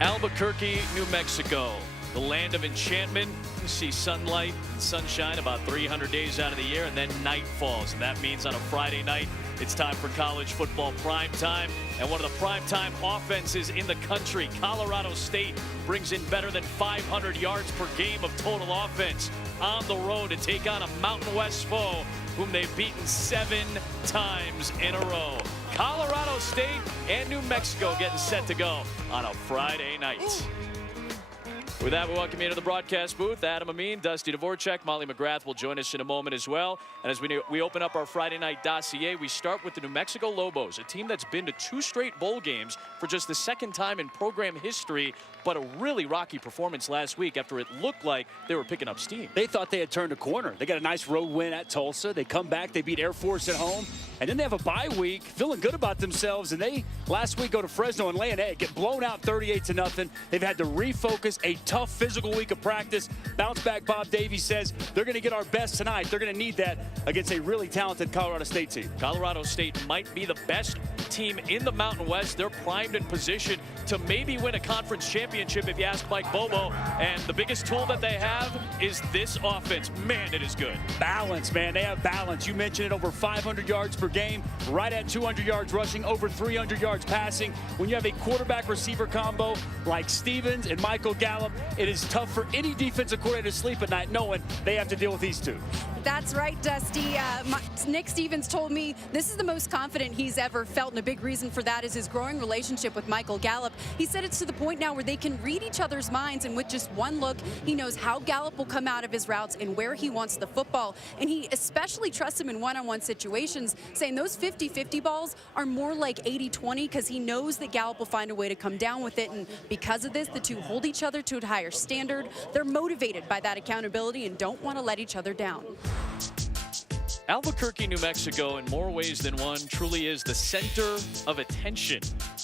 Albuquerque, New Mexico, the land of enchantment. You see sunlight and sunshine about 300 days out of the year, and then night falls. And that means on a Friday night, it's time for college football prime time. And one of the prime time offenses in the country, Colorado State, brings in better than 500 yards per game of total offense on the road to take on a Mountain West foe whom they've beaten 7 times in a row. Colorado State and New Mexico getting set to go on a Friday night. With that, we welcome you to the broadcast booth. Adam Amin, Dusty Dvorak, Molly McGrath will join us in a moment as well. And as we open up our Friday night dossier, we start with the New Mexico Lobos, a team that's been to 2 straight bowl games for just the 2nd time in program history, but a really rocky performance last week after it looked like they were picking up steam. They thought they had turned a corner. They got a nice road win at Tulsa. They come back, they beat Air Force at home, and then they have a bye week, feeling good about themselves, and they last week go to Fresno and lay an egg, get blown out 38-0. They've had to refocus, a tough physical week of practice. Bounce back Bob Davie says they're going to get our best tonight. They're going to need that against a really talented Colorado State team. Colorado State might be the best team in the Mountain West. They're primed in position to maybe win a conference championship if you ask Mike Bobo. And the biggest tool that they have is this offense. Man, it is good. Balance, man. They have balance. You mentioned it, over 500 yards per game, right at 200 yards rushing, over 300 yards passing. When you have a quarterback-receiver combo like Stevens and Michael Gallup, it is tough for any defensive coordinator to sleep at night knowing they have to deal with these two. That's right, Dusty. Nick Stevens told me this is the most confident he's ever felt, and a big reason for that is his growing relationship with Michael Gallup. He said it's to the point now where they can read each other's minds, and with just one look, he knows how Gallup will come out of his routes and where he wants the football. And he especially trusts him in one-on-one situations, saying those 50-50 balls are more like 80-20 because he knows that Gallup will find a way to come down with it. And because of this, the two hold each other to a higher standard. They're motivated by that accountability and don't want to let each other down. Albuquerque, New Mexico, in more ways than one, truly is the center of attention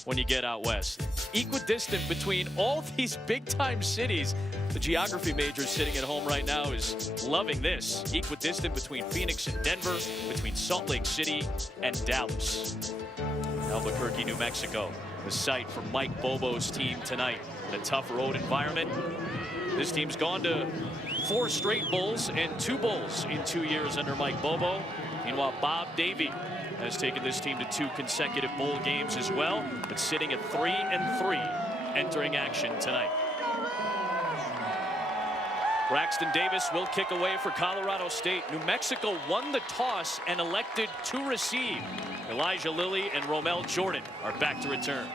when you get out west. Equidistant between all these big-time cities. The geography major sitting at home right now is loving this. Equidistant between Phoenix and Denver, between Salt Lake City and Dallas. Albuquerque, New Mexico, the site for Mike Bobo's team tonight in a tough road environment. This team's gone to 4 straight bowls and 2 bowls in 2 years under Mike Bobo. Meanwhile, Bob Davie has taken this team to 2 consecutive bowl games as well, but sitting at 3-3 entering action tonight. Braxton Davis will kick away for Colorado State. New Mexico won the toss and elected to receive. Elijah Lilly and Romel Jordan are back to return.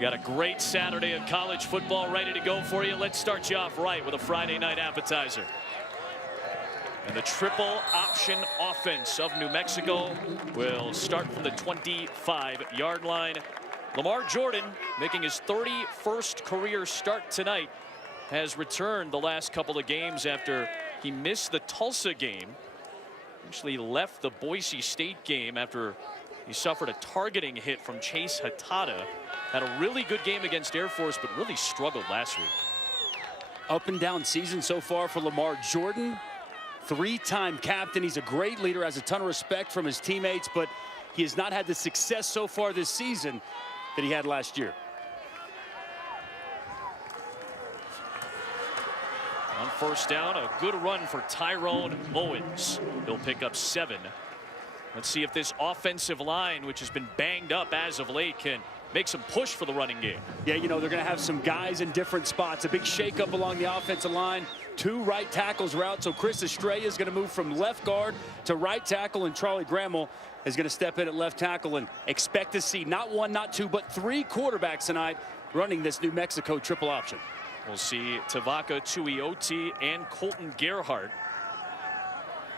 Got a great Saturday of college football ready to go for you. Let's start you off right with a Friday night appetizer. And the triple option offense of New Mexico will start from the 25-yard line. Lamar Jordan, making his 31st career start tonight, has returned the last couple of games after he missed the Tulsa game. Actually left the Boise State game after he suffered a targeting hit from Chase Hatada. Had a really good game against Air Force, but really struggled last week. Up and down season so far for Lamar Jordan. 3-time captain. He's a great leader, has a ton of respect from his teammates, but he has not had the success so far this season that he had last year. On first down, a good run for Tyrone Owens. He'll pick up 7. Let's see if this offensive line, which has been banged up as of late, can make some push for the running game. Yeah, you know, they're going to have some guys in different spots. A big shakeup along the offensive line. 2 right tackles are out, so Chris Estrella is going to move from left guard to right tackle, and Charlie Grammel is going to step in at left tackle, and expect to see not 1, not 2, but 3 quarterbacks tonight running this New Mexico triple option. We'll see Tavaka Tuioti and Colton Gerhardt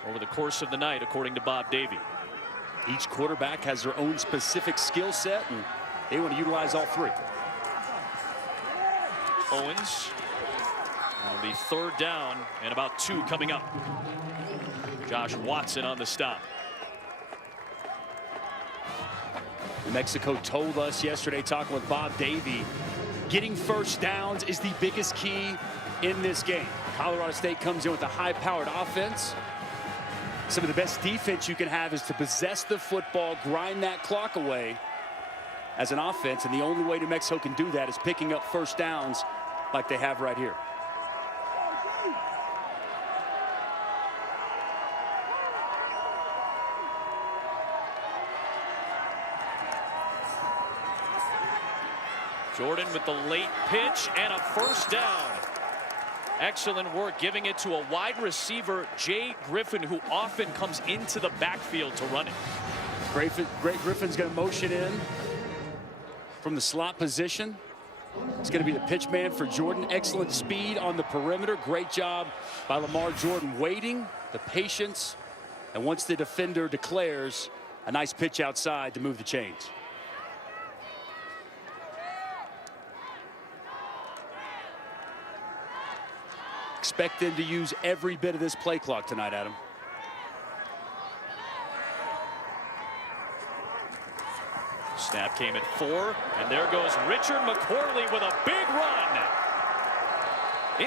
over the course of the night, according to Bob Davie. Each quarterback has their own specific skill set, and they want to utilize all 3. Owens. It'll be 3rd down and about 2 coming up. Josh Watson on the stop. New Mexico told us yesterday, talking with Bob Davie, getting first downs is the biggest key in this game. Colorado State comes in with a high-powered offense. Some of the best defense you can have is to possess the football, grind that clock away as an offense, and the only way New Mexico can do that is picking up first downs like they have right here. Jordan with the late pitch and a first down. Excellent work giving it to a wide receiver, Jay Griffin, who often comes into the backfield to run it. Great Griffin's going to motion in from the slot position. It's going to be the pitch man for Jordan. Excellent speed on the perimeter. Great job by Lamar Jordan waiting, the patience, and once the defender declares, a nice pitch outside to move the chains. Expect them to use every bit of this play clock tonight, Adam. Snap came at 4, and there goes Richard McQuarley with a big run.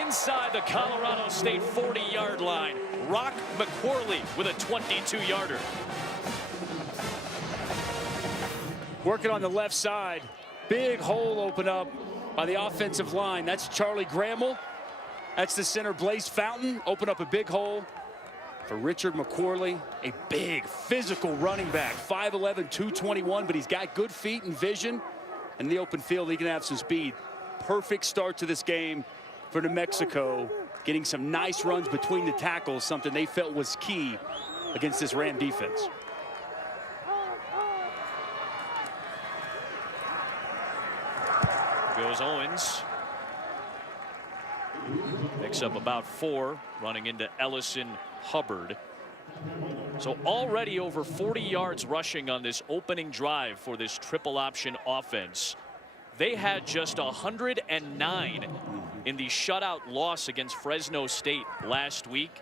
Inside the Colorado State 40-yard line, Rock McQuarley with a 22-yarder. Working on the left side. Big hole open up by the offensive line. That's Charlie Gramble. That's the center, Blaze Fountain. Open up a big hole for Richard McQuarley, a big physical running back, 5'11", 221, but he's got good feet and vision. In the open field, he can have some speed. Perfect start to this game for New Mexico, getting some nice runs between the tackles, something they felt was key against this Ram defense. Goes Owens. Picks up about 4, running into Ellison Hubbard. So already over 40 yards rushing on this opening drive for this triple option offense. They had just 109 in the shutout loss against Fresno State last week.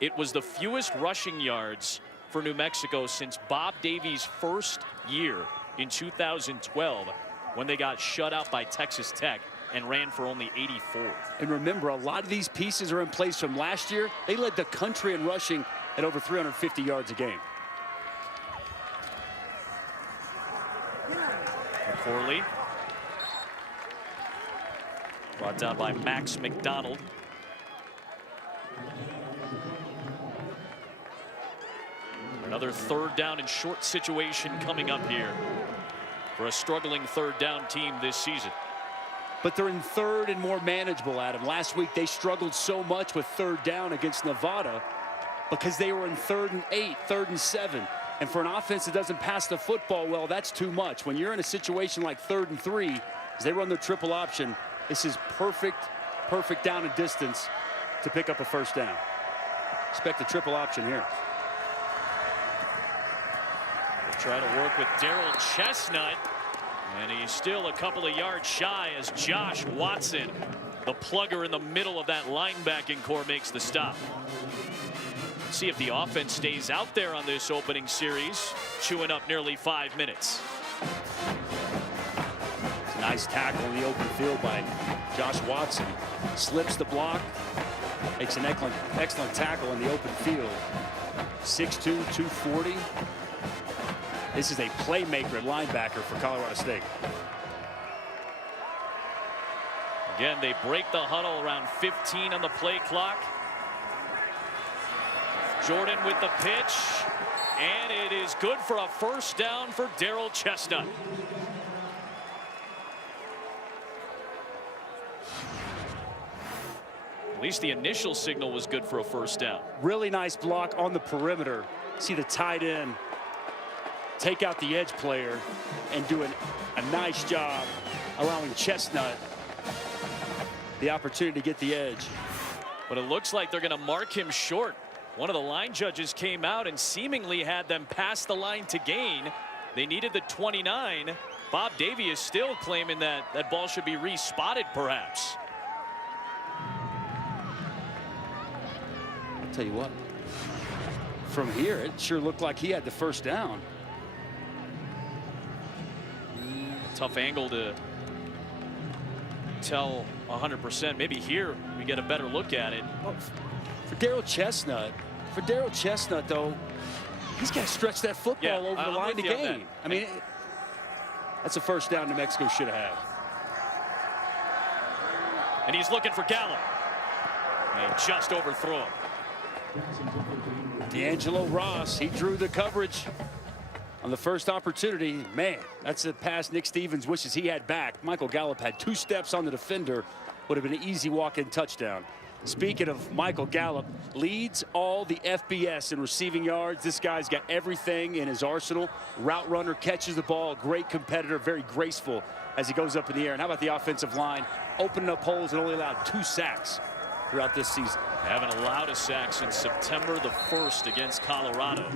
It was the fewest rushing yards for New Mexico since Bob Davies' first year in 2012, when they got shut out by Texas Tech and ran for only 84. And remember, a lot of these pieces are in place from last year. They led the country in rushing at over 350 yards a game. McQuarley brought down by Max McDonald. Another third down and short situation coming up here for a struggling third down team this season. But they're in third and more manageable, Adam. Last week they struggled so much with third down against Nevada because they were in 3rd and 8, 3rd and 7. And for an offense that doesn't pass the football well, that's too much. When you're in a situation like 3rd and 3, as they run the triple option, this is perfect down and distance to pick up a first down. Expect a triple option here. We'll try to work with Darrell Chestnut. And he's still a couple of yards shy as Josh Watson, the plugger in the middle of that linebacking core, makes the stop. See if the offense stays out there on this opening series, chewing up nearly 5 minutes. Nice tackle in the open field by Josh Watson. Slips the block, makes an excellent tackle in the open field. 6'2", 240. This is a playmaker at linebacker for Colorado State. Again, they break the huddle around 15 on the play clock. Jordan with the pitch, and it is good for a first down for Darrell Chestnut. At least the initial signal was good for a first down. Really nice block on the perimeter. See the tight end take out the edge player and do a nice job allowing Chestnut the opportunity to get the edge. But it looks like they're going to mark him short. One of the line judges came out and seemingly had them pass the line to gain. They needed the 29. Bob Davie is still claiming that that ball should be re-spotted, perhaps. I'll tell you what, from here it sure looked like he had the first down. Tough angle to tell 100%. Maybe here we get a better look at it. For Darrell Chestnut, For Darryl Chestnut, though, he's got to stretch that football over the line to gain. I mean, that's a first down New Mexico should have had. And he's looking for Gallup. And just overthrown. D'Angelo Ross, he drew the coverage on the first opportunity. Man, that's a pass Nick Stevens wishes he had back. Michael Gallup had 2 steps on the defender. Would have been an easy walk-in touchdown. Speaking of Michael Gallup, leads all the FBS in receiving yards. This guy's got everything in his arsenal. Route runner, catches the ball, great competitor, very graceful as he goes up in the air. And how about the offensive line? Opening up holes and only allowed 2 sacks throughout this season. Haven't allowed a sack since September the 1st against Colorado.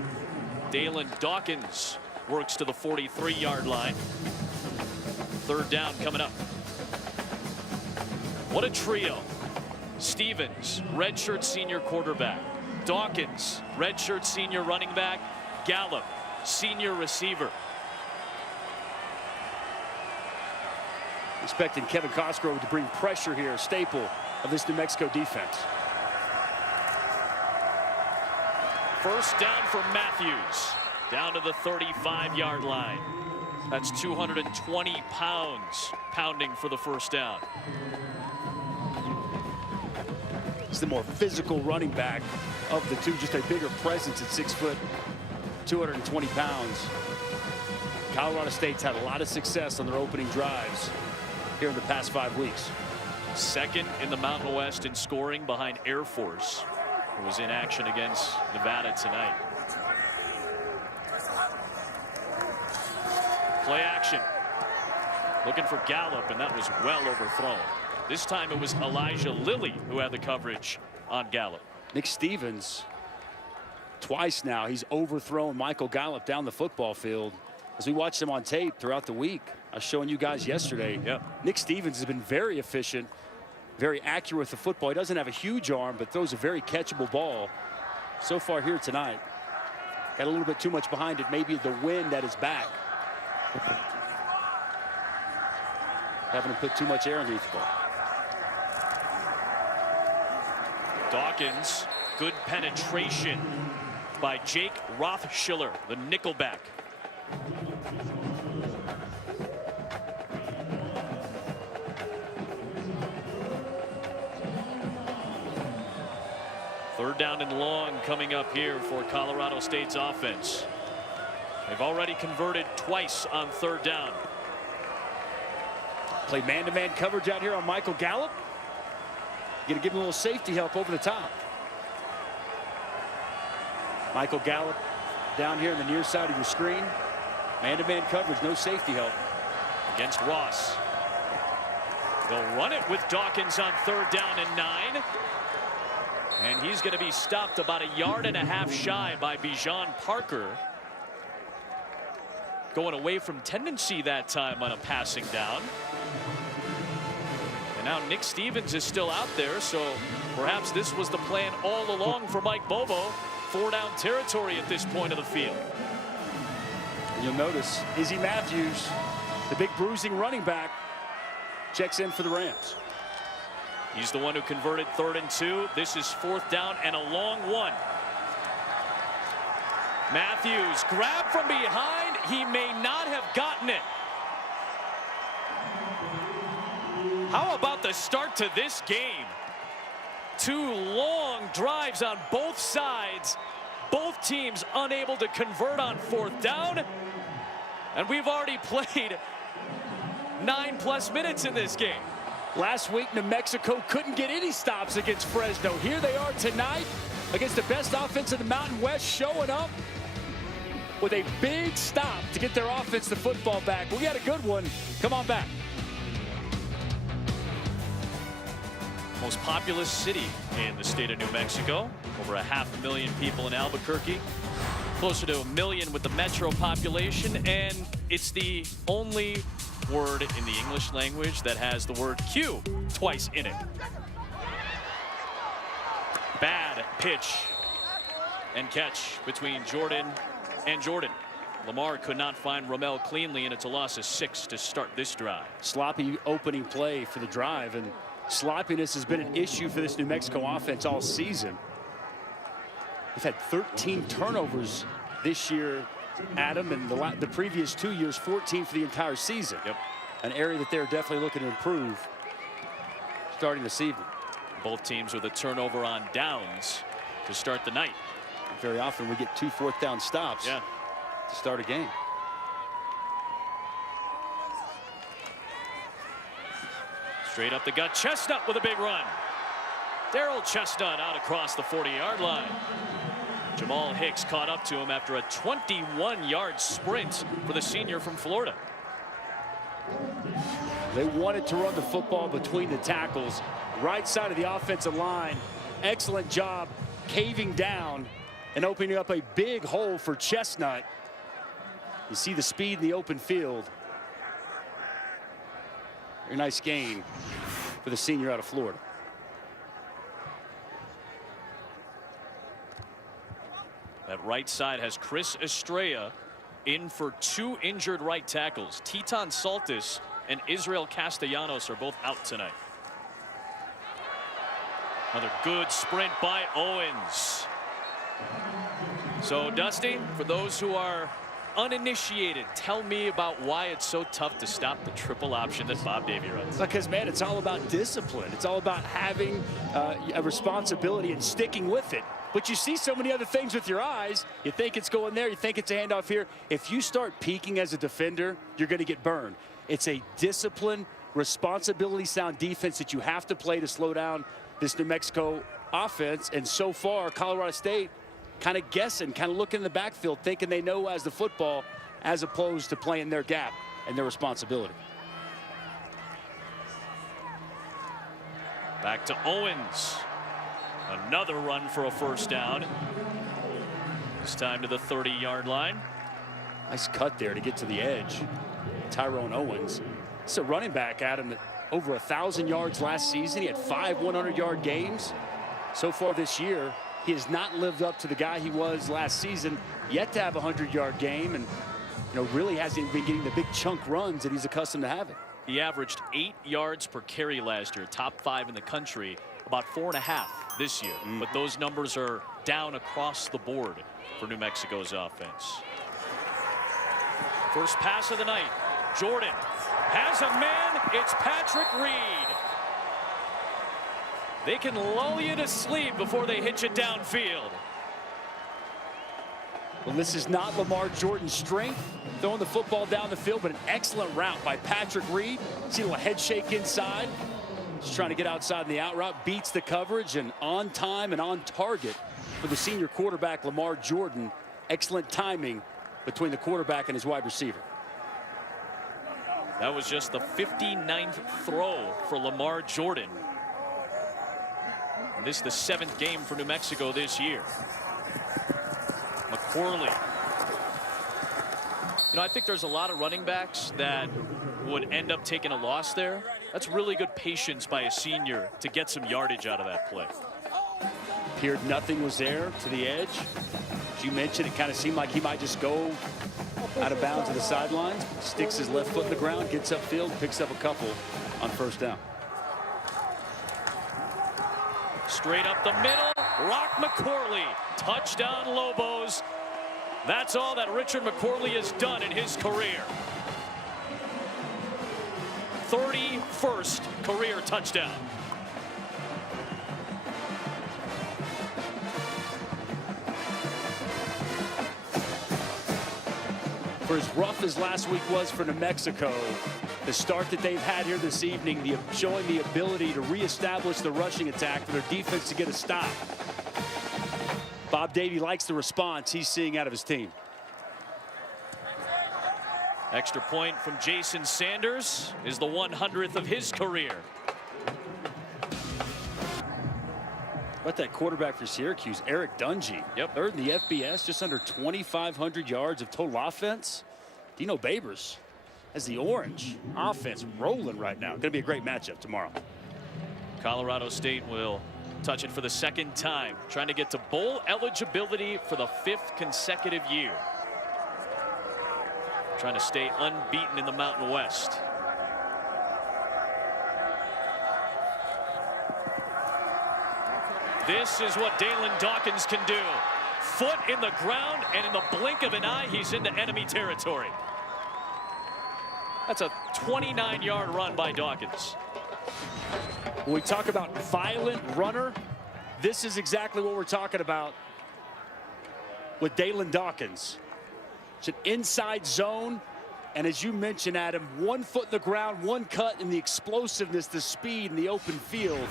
Dalen Dawkins works to the 43-yard line. 3rd down coming up. What a trio. Stevens, redshirt senior quarterback. Dawkins, redshirt senior running back. Gallup, senior receiver. Expecting Kevin Cosgrove to bring pressure here, a staple of this New Mexico defense. First down for Matthews, down to the 35-yard line. That's 220 pounds pounding for the first down. He's the more physical running back of the two, just a bigger presence at 6 foot, 220 pounds. Colorado State's had a lot of success on their opening drives here in the past 5 weeks. Second in the Mountain West in scoring behind Air Force, who was in action against Nevada tonight. Play action. Looking for Gallup, and that was well overthrown. This time it was Elijah Lilly who had the coverage on Gallup. Nick Stevens, twice now, he's overthrown Michael Gallup down the football field. As we watched him on tape throughout the week, I was showing you guys yesterday. Yep. Nick Stevens has been very efficient, very accurate with the football. He doesn't have a huge arm, but throws a very catchable ball. So far here tonight, got a little bit too much behind it. Maybe the wind at his back. Having to put too much air underneath the ball. Dawkins, good penetration by Jake Rothschiller, the nickelback. Third down and long coming up here for Colorado State's offense. They've already converted twice on 3rd down. Play man-to-man coverage out here on Michael Gallup. Going to give him a little safety help over the top. Michael Gallup down here on the near side of your screen. Man-to-man coverage, no safety help. Against Ross. They'll run it with Dawkins on 3rd down and 9. And he's going to be stopped about 1.5 yards shy by Bijan Parker. Going away from tendency that time on a passing down. And now Nick Stevens is still out there, so perhaps this was the plan all along for Mike Bobo. 4-down territory at this point of the field. You'll notice Izzy Matthews, the big bruising running back, checks in for the Rams. He's the one who converted 3rd and 2. This is 4th down and a long one. Matthews grabbed from behind. He may not have gotten it. How about the start to this game? 2 long drives on both sides. Both teams unable to convert on 4th down. And we've already played 9+ minutes in this game. Last week, New Mexico couldn't get any stops against Fresno. Here they are tonight against the best offense in the Mountain West, showing up with a big stop to get their offense the football back. We got a good one. Come on back. Most populous city in the state of New Mexico. Over 500,000 people in Albuquerque. Closer to 1 million with the metro population. And it's the only word in the English language that has the word Q twice in it. Bad pitch and catch between Jordan and Jordan. Lamar could not find Rommel cleanly, and it's a loss of 6 to start this drive. Sloppy opening play for the drive, and sloppiness has been an issue for this New Mexico offense all season. We've had 13 turnovers this year, Adam, and the previous 2 years, 14 for the entire season. Yep. An area that they're definitely looking to improve starting this evening. Both teams with a turnover on downs to start the night. Very often we get 2 fourth down stops to start a game. Straight up the gut, Chestnut with a big run. Darrell Chestnut out across the 40-yard line. Jamal Hicks caught up to him after a 21-yard sprint for the senior from Florida. They wanted to run the football between the tackles. Right side of the offensive line. Excellent job caving down and opening up a big hole for Chestnut. You see the speed in the open field. Very nice gain for the senior out of Florida. That right side has Chris Estrella in for 2 injured right tackles. Teton Saltis and Israel Castellanos are both out tonight. Another good sprint by Owens. So, Dusty, for those who are uninitiated, tell me about why it's so tough to stop the triple option that Bob Davie runs. Because, man, it's all about discipline. It's all about having a responsibility and sticking with it. But you see so many other things with your eyes. You think it's going there. You think it's a handoff here. If you start peeking as a defender, you're going to get burned. It's a discipline, responsibility, sound defense that you have to play to slow down this New Mexico offense. And so far, Colorado State kind of guessing, kind of looking in the backfield, thinking they know as the football, as opposed to playing their gap and their responsibility. Back to Owens. Another run for a first down. This time to the 30-yard line. Nice cut there to get to the edge. Tyrone Owens. It's a running back, Adam, over 1,000 yards last season. He had 5 100-yard games. So far this year, he has not lived up to the guy he was last season, yet to have a 100-yard game, and really hasn't been getting the big chunk runs that he's accustomed to having. He averaged 8 yards per carry last year, top 5 in the country, about 4.5 this year. But those numbers are down across the board for New Mexico's offense. First pass of the night. Jordan has a man. It's Patrick Reed. They can lull you to sleep before they hit you downfield. Well, this is not Lamar Jordan's strength, throwing the football down the field, but an excellent route by Patrick Reed. See a little head shake inside. Just trying to get outside in the out route, beats the coverage, and on time and on target for the senior quarterback, Lamar Jordan. Excellent timing between the quarterback and his wide receiver. That was just the 59th throw for Lamar Jordan. And this is the 7th game for New Mexico this year. McCorley. I think there's a lot of running backs that would end up taking a loss there. That's really good patience by a senior to get some yardage out of that play. Appeared nothing was there to the edge. As you mentioned, it kind of seemed like he might just go out of bounds to the sidelines, sticks his left foot in the ground, gets upfield, picks up a couple on first down. Straight up the middle, Rock McCorley, touchdown Lobos. That's all that Richard McCorley has done in his career. 31st career touchdown. For as rough as last week was for New Mexico, the start that they've had here this evening, showing the ability to reestablish the rushing attack for their defense to get a stop. Bob Davie likes the response he's seeing out of his team. Extra point from Jason Sanders is the 100th of his career. But that quarterback for Syracuse, Eric Dungy. Yep. Third in the FBS, just under 2,500 yards of total offense. Dino Babers has the orange offense rolling right now. Going to be a great matchup tomorrow. Colorado State will touch it for the 2nd time, trying to get to bowl eligibility for the 5th consecutive year. Trying to stay unbeaten in the Mountain West. This is what Dalen Dawkins can do. foot in the ground, and in the blink of an eye, he's into enemy territory. That's a 29-yard run by Dawkins. When we talk about violent runner, this is exactly what we're talking about with Dalen Dawkins. It's an inside zone, and as you mentioned, Adam, 1 foot in the ground, 1 cut, and the explosiveness, the speed in the open field.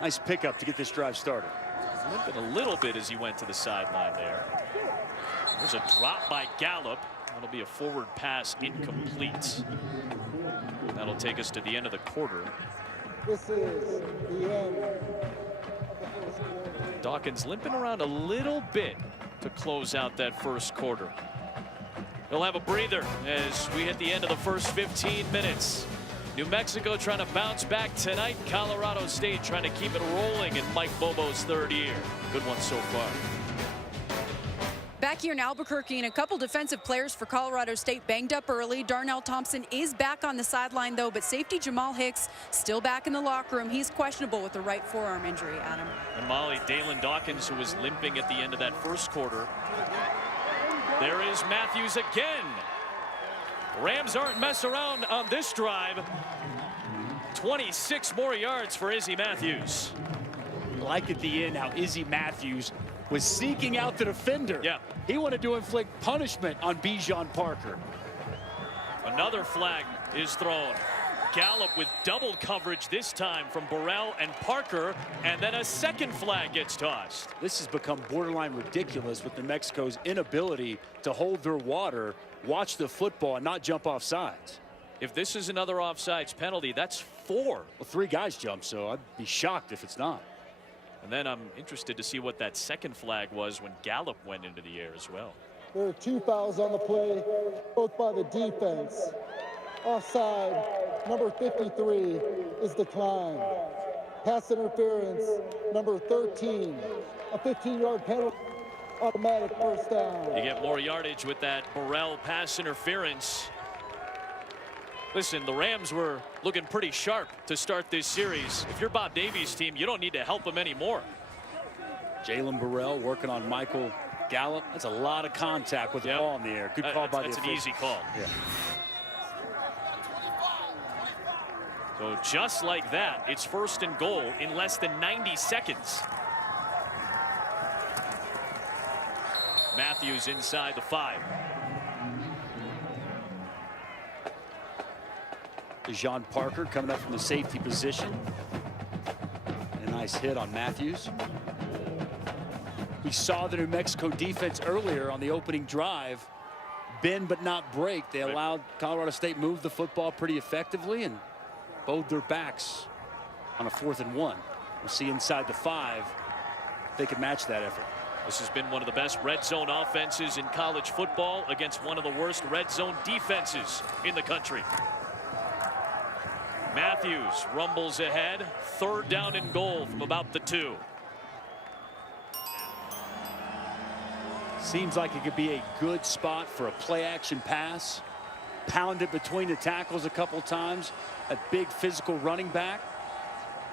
Nice pickup to get this drive started. Limping a little bit as he went to the sideline there. There's a drop by Gallup. That'll be a forward pass incomplete. That'll take us to the end of the quarter. This is the end. Dawkins limping around a little bit to close out that first quarter. He'll have a breather as we hit the end of the first 15 minutes. New Mexico trying to bounce back tonight. Colorado State trying to keep it rolling in Mike Bobo's 3rd year. Good one so far. Back here in Albuquerque, and a couple defensive players for Colorado State banged up early. Darnell Thompson is back on the sideline, though, but safety Jamal Hicks still back in the locker room. He's questionable with the right forearm injury, Adam. And Molly, Dalen Dawkins, who was limping at the end of that first quarter. There is Matthews again. Rams aren't messing around on this drive. 26 more yards for Izzy Matthews. Like at the end how Izzy Matthews was seeking out the defender. Yeah. He wanted to inflict punishment on Bijan Parker. Another flag is thrown. Gallup with double coverage this time from Burrell and Parker, and then a second flag gets tossed. This has become borderline ridiculous with New Mexico's inability to hold their water, watch the football, and not jump off sides. If this is another offsides penalty, that's 4. Well, 3 guys jumped, so I'd be shocked if it's not. And then I'm interested to see what that second flag was when Gallup went into the air as well. There are 2 fouls on the play, both by the defense. Offside, number 53 is declined. Pass interference, number 13, a 15-yard penalty, automatic first down. You get more yardage with that Burrell pass interference. Listen, the Rams were looking pretty sharp to start this series. If you're Bob Davies' team, you don't need to help them anymore. Jalen Burrell working on Michael Gallup. That's a lot of contact with the ball in the air. Good call by the official. That's an easy call. Yeah. So just like that, it's 1st and goal in less than 90 seconds. Matthews inside the 5. Bijan Parker coming up from the safety position. And a nice hit on Matthews. We saw the New Mexico defense earlier on the opening drive. Bend but not break. They allowed Colorado State move the football pretty effectively and bowed their backs on a 4th and 1. We'll see inside the 5 if they can match that effort. This has been one of the best red zone offenses in college football against one of the worst red zone defenses in the country. Matthews rumbles ahead. 3rd down and goal from about the 2. Seems like it could be a good spot for a play action pass. Pound it between the tackles a couple times. A big physical running back.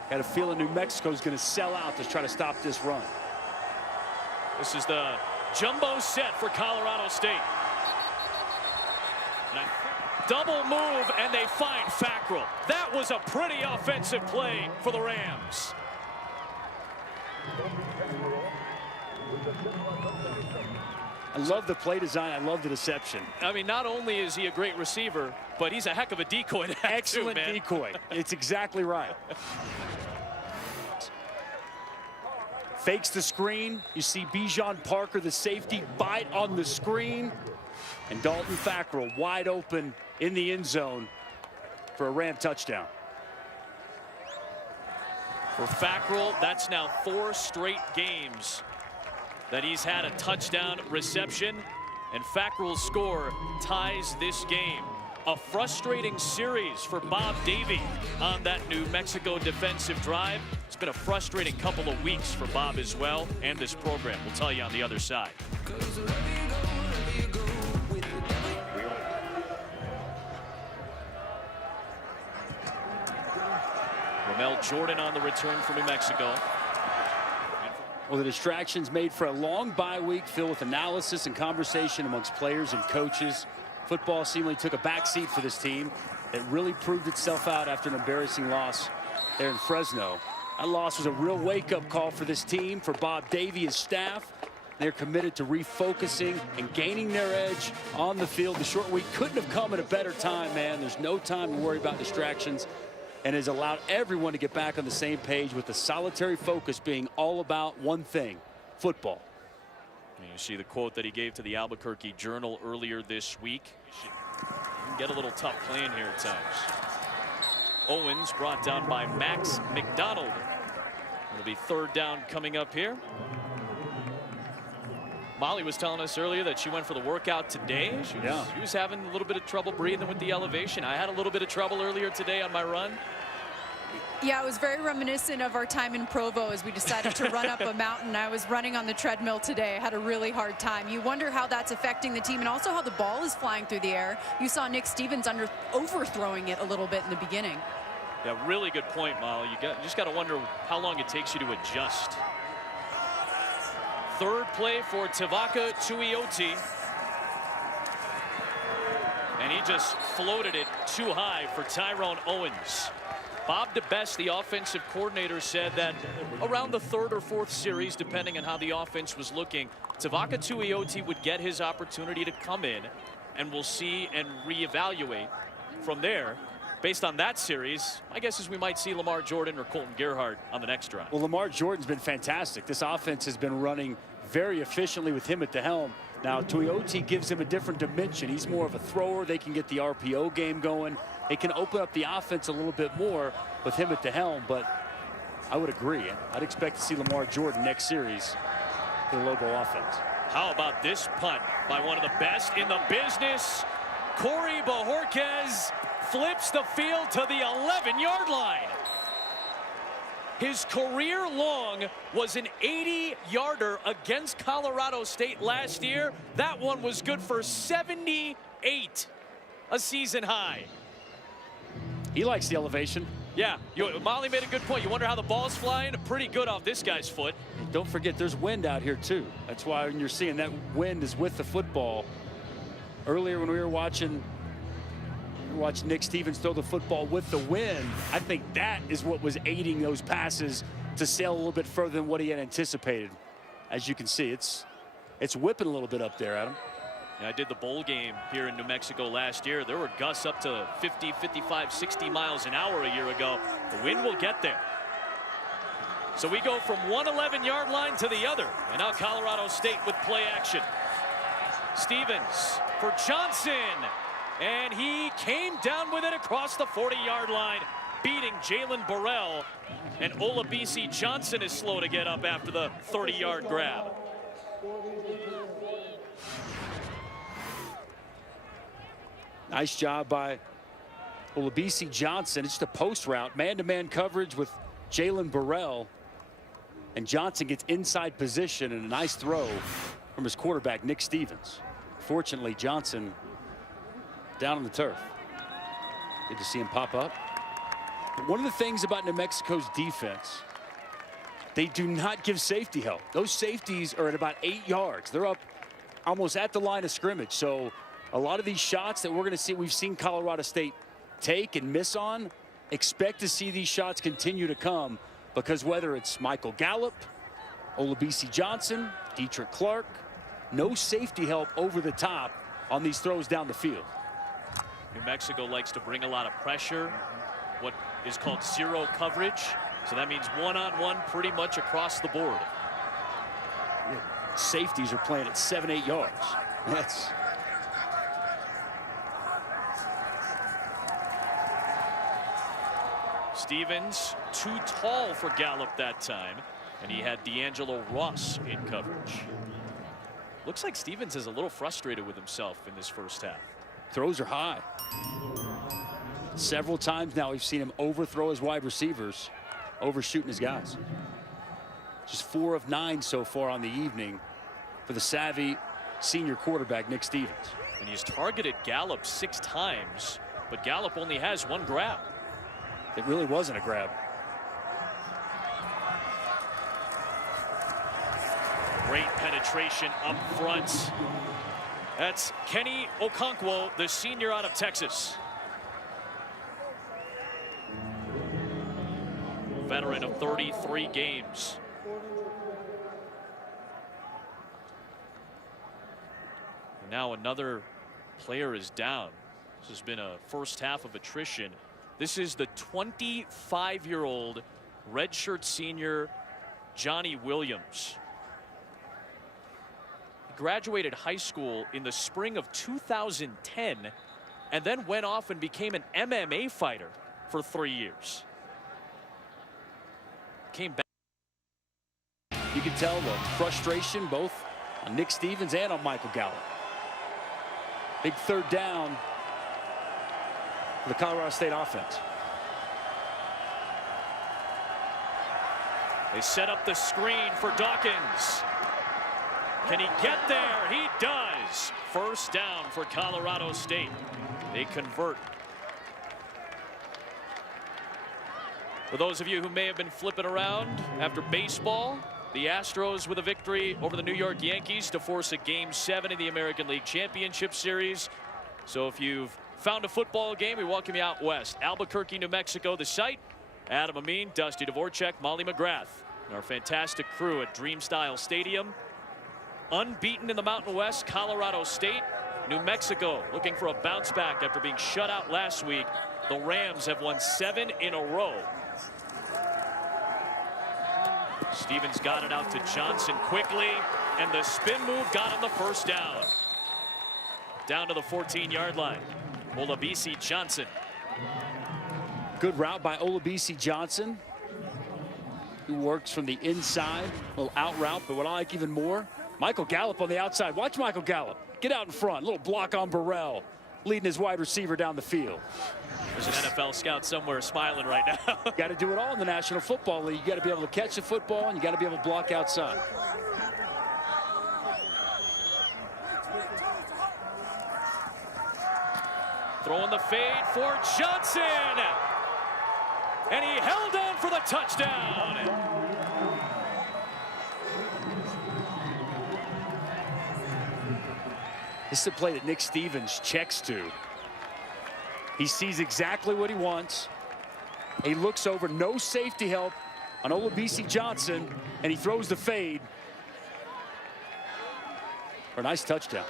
Got a feeling New Mexico's going to sell out to try to stop this run. This is the jumbo set for Colorado State. Double move, and they find Fackrell. That was a pretty offensive play for the Rams. I love the play design. I love the deception. I mean, not only is he a great receiver, but he's a heck of a decoy. Excellent too, man. decoy. It's exactly right. Fakes the screen. You see Bijan Parker, the safety, bite on the screen. And Dalton Fackrell wide open in the end zone for a Ram touchdown. For Fackrell, that's now 4 straight games that he's had a touchdown reception, and Fackrell's score ties this game. A frustrating series for Bob Davie on that New Mexico defensive drive. It's been a frustrating couple of weeks for Bob as well, and this program. We'll tell you on the other side. Jordan on the return for New Mexico. Well, the distractions made for a long bye week filled with analysis and conversation amongst players and coaches. Football seemingly took a backseat for this team. It really proved itself out after an embarrassing loss there in Fresno. That loss was a real wake-up call for this team, for Bob Davie, his staff. They're committed to refocusing and gaining their edge on the field. The short week couldn't have come at a better time, man. There's no time to worry about distractions, and has allowed everyone to get back on the same page, with the solitary focus being all about one thing: football. You see the quote that he gave to the Albuquerque Journal earlier this week. You can get a little tough playing here at times. Owens brought down by Max McDonald. It'll be third down coming up here. Molly was telling us earlier that she went for the workout today. She was having a little bit of trouble breathing with the elevation. I had a little bit of trouble earlier today on my run. Yeah, it was very reminiscent of our time in Provo as we decided to run up a mountain. I was running on the treadmill today. I had a really hard time. You wonder how that's affecting the team, and also how the ball is flying through the air. You saw Nick Stevens overthrowing it a little bit in the beginning. Yeah, really good point, Molly. You just got to wonder how long it takes you to adjust. Third play for Tavaka Tuioti. And he just floated it too high for Tyrone Owens. Bob DeBest, the offensive coordinator, said that around the third or fourth series, depending on how the offense was looking, Tavaka Tuioti would get his opportunity to come in, and we'll see and reevaluate from there. Based on that series, my guess is we might see Lamar Jordan or Colton Gerhardt on the next drive. Well, Lamar Jordan's been fantastic. This offense has been running very efficiently with him at the helm. Now, Tuioti gives him a different dimension. He's more of a thrower. They can get the RPO game going. They can open up the offense a little bit more with him at the helm, but I would agree. I'd expect to see Lamar Jordan next series for the Lobo offense. How about this punt by one of the best in the business? Corey Bojorquez flips the field to the 11-yard line. His career long was an 80-yarder against Colorado State last year. That one was good for 78, a season high. He likes the elevation. Yeah, Molly made a good point. You wonder how the ball's flying? Pretty good off this guy's foot. And don't forget, there's wind out here too. That's why when you're seeing that wind is with the football. Earlier when we were watching Nick Stevens throw the football with the wind, I think that is what was aiding those passes to sail a little bit further than what he had anticipated. As you can see, it's whipping a little bit up there, Adam. Yeah, I did the bowl game here in New Mexico last year. There were gusts up to 50, 55, 60 miles an hour a year ago. The wind will get there. So we go from one 11-yard line to the other. And now Colorado State with play action. Stevens for Johnson. And he came down with it across the 40-yard line, beating Jalen Burrell. And Olabisi Johnson is slow to get up after the 30-yard grab. Nice job by Olabisi Johnson. It's just a post route, man-to-man coverage with Jalen Burrell. And Johnson gets inside position, and a nice throw from his quarterback, Nick Stevens. Fortunately, Johnson down on the turf. Good to see him pop up. But one of the things about New Mexico's defense, they do not give safety help. Those safeties are at about 8 yards. They're up almost at the line of scrimmage. So a lot of these shots that we're going to see, we've seen Colorado State take and miss on, expect to see these shots continue to come, because whether it's Michael Gallup, Olabisi Johnson, Dietrich Clark, no safety help over the top on these throws down the field. New Mexico likes to bring a lot of pressure, what is called zero coverage. So that means one-on-one pretty much across the board. Safeties are playing at 7-8 yards. That's Stevens too tall for Gallup that time, and he had D'Angelo Ross in coverage. Looks like Stevens is a little frustrated with himself in this first half. Throws are high. Several times now we've seen him overthrow his wide receivers, overshooting his guys. Just 4 of 9 so far on the evening for the savvy senior quarterback, Nick Stevens. And he's targeted Gallup 6 times, but Gallup only has 1 grab. It really wasn't a grab. Great penetration up front. That's Kenny Okonkwo, the senior out of Texas. Veteran of 33 games. And now another player is down. This has been a first half of attrition. This is the 25-year-old redshirt senior Johnny Williams. He graduated high school in the spring of 2010 and then went off and became an MMA fighter for 3 years. Came back. You can tell the frustration both on Nick Stevens and on Michael Gallup. Big third down for the Colorado State offense. They set up the screen for Dawkins. Can he get there? He does. First down for Colorado State. They convert. For those of you who may have been flipping around after baseball, the Astros with a victory over the New York Yankees to force a Game 7 in the American League Championship Series. So if you've found a football game, we welcome you out west. Albuquerque, New Mexico, the site. Adam Amin, Dusty Dvorak, Molly McGrath, and our fantastic crew at Dream Style Stadium. Unbeaten in the Mountain West, Colorado State. New Mexico looking for a bounce back after being shut out last week. The Rams have won 7 in a row. Stevens got it out to Johnson quickly, and the spin move got him the first down. Down to the 14-yard line. Olabisi Johnson. Good route by Olabisi Johnson, who works from the inside, a little out route, but what I like even more, Michael Gallup on the outside. Watch Michael Gallup. Get out in front. Little block on Burrell, leading his wide receiver down the field. There's an NFL scout somewhere smiling right now. Got to do it all in the National Football League. You got to be able to catch the football, and you got to be able to block outside. Throwing the fade for Johnson. And he held on for the touchdown. This is a play that Nick Stevens checks to. He sees exactly what he wants. He looks over, no safety help on Olabisi Johnson, and he throws the fade for a nice touchdown.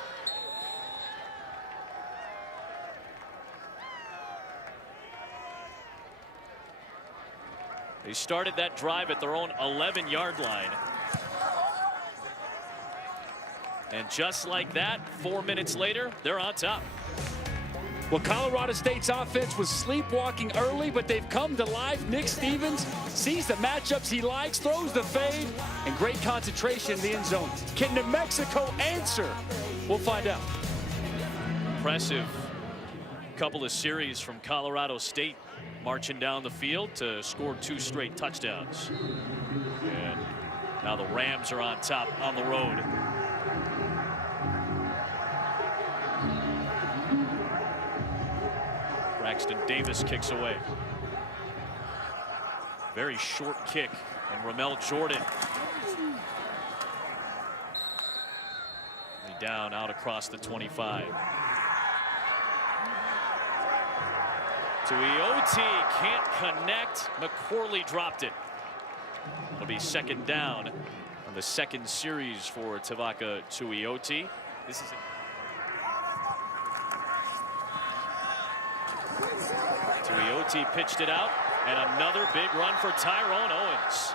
They started that drive at their own 11-yard line. And just like that, 4 minutes later, they're on top. Well, Colorado State's offense was sleepwalking early, but they've come to life. Nick Stevens sees the matchups he likes, throws the fade, and great concentration in the end zone. Can New Mexico answer? We'll find out. Impressive couple of series from Colorado State, marching down the field to score 2 straight touchdowns. And now the Rams are on top on the road. Braxton Davis kicks away. Very short kick, and Ramel Jordan. Down out across the 25. Tuioti can't connect. McCorley dropped it. It'll be second down on the second series for Tavaka Tuioti. This is Tuioti pitched it out, and another big run for Tyrone Owens.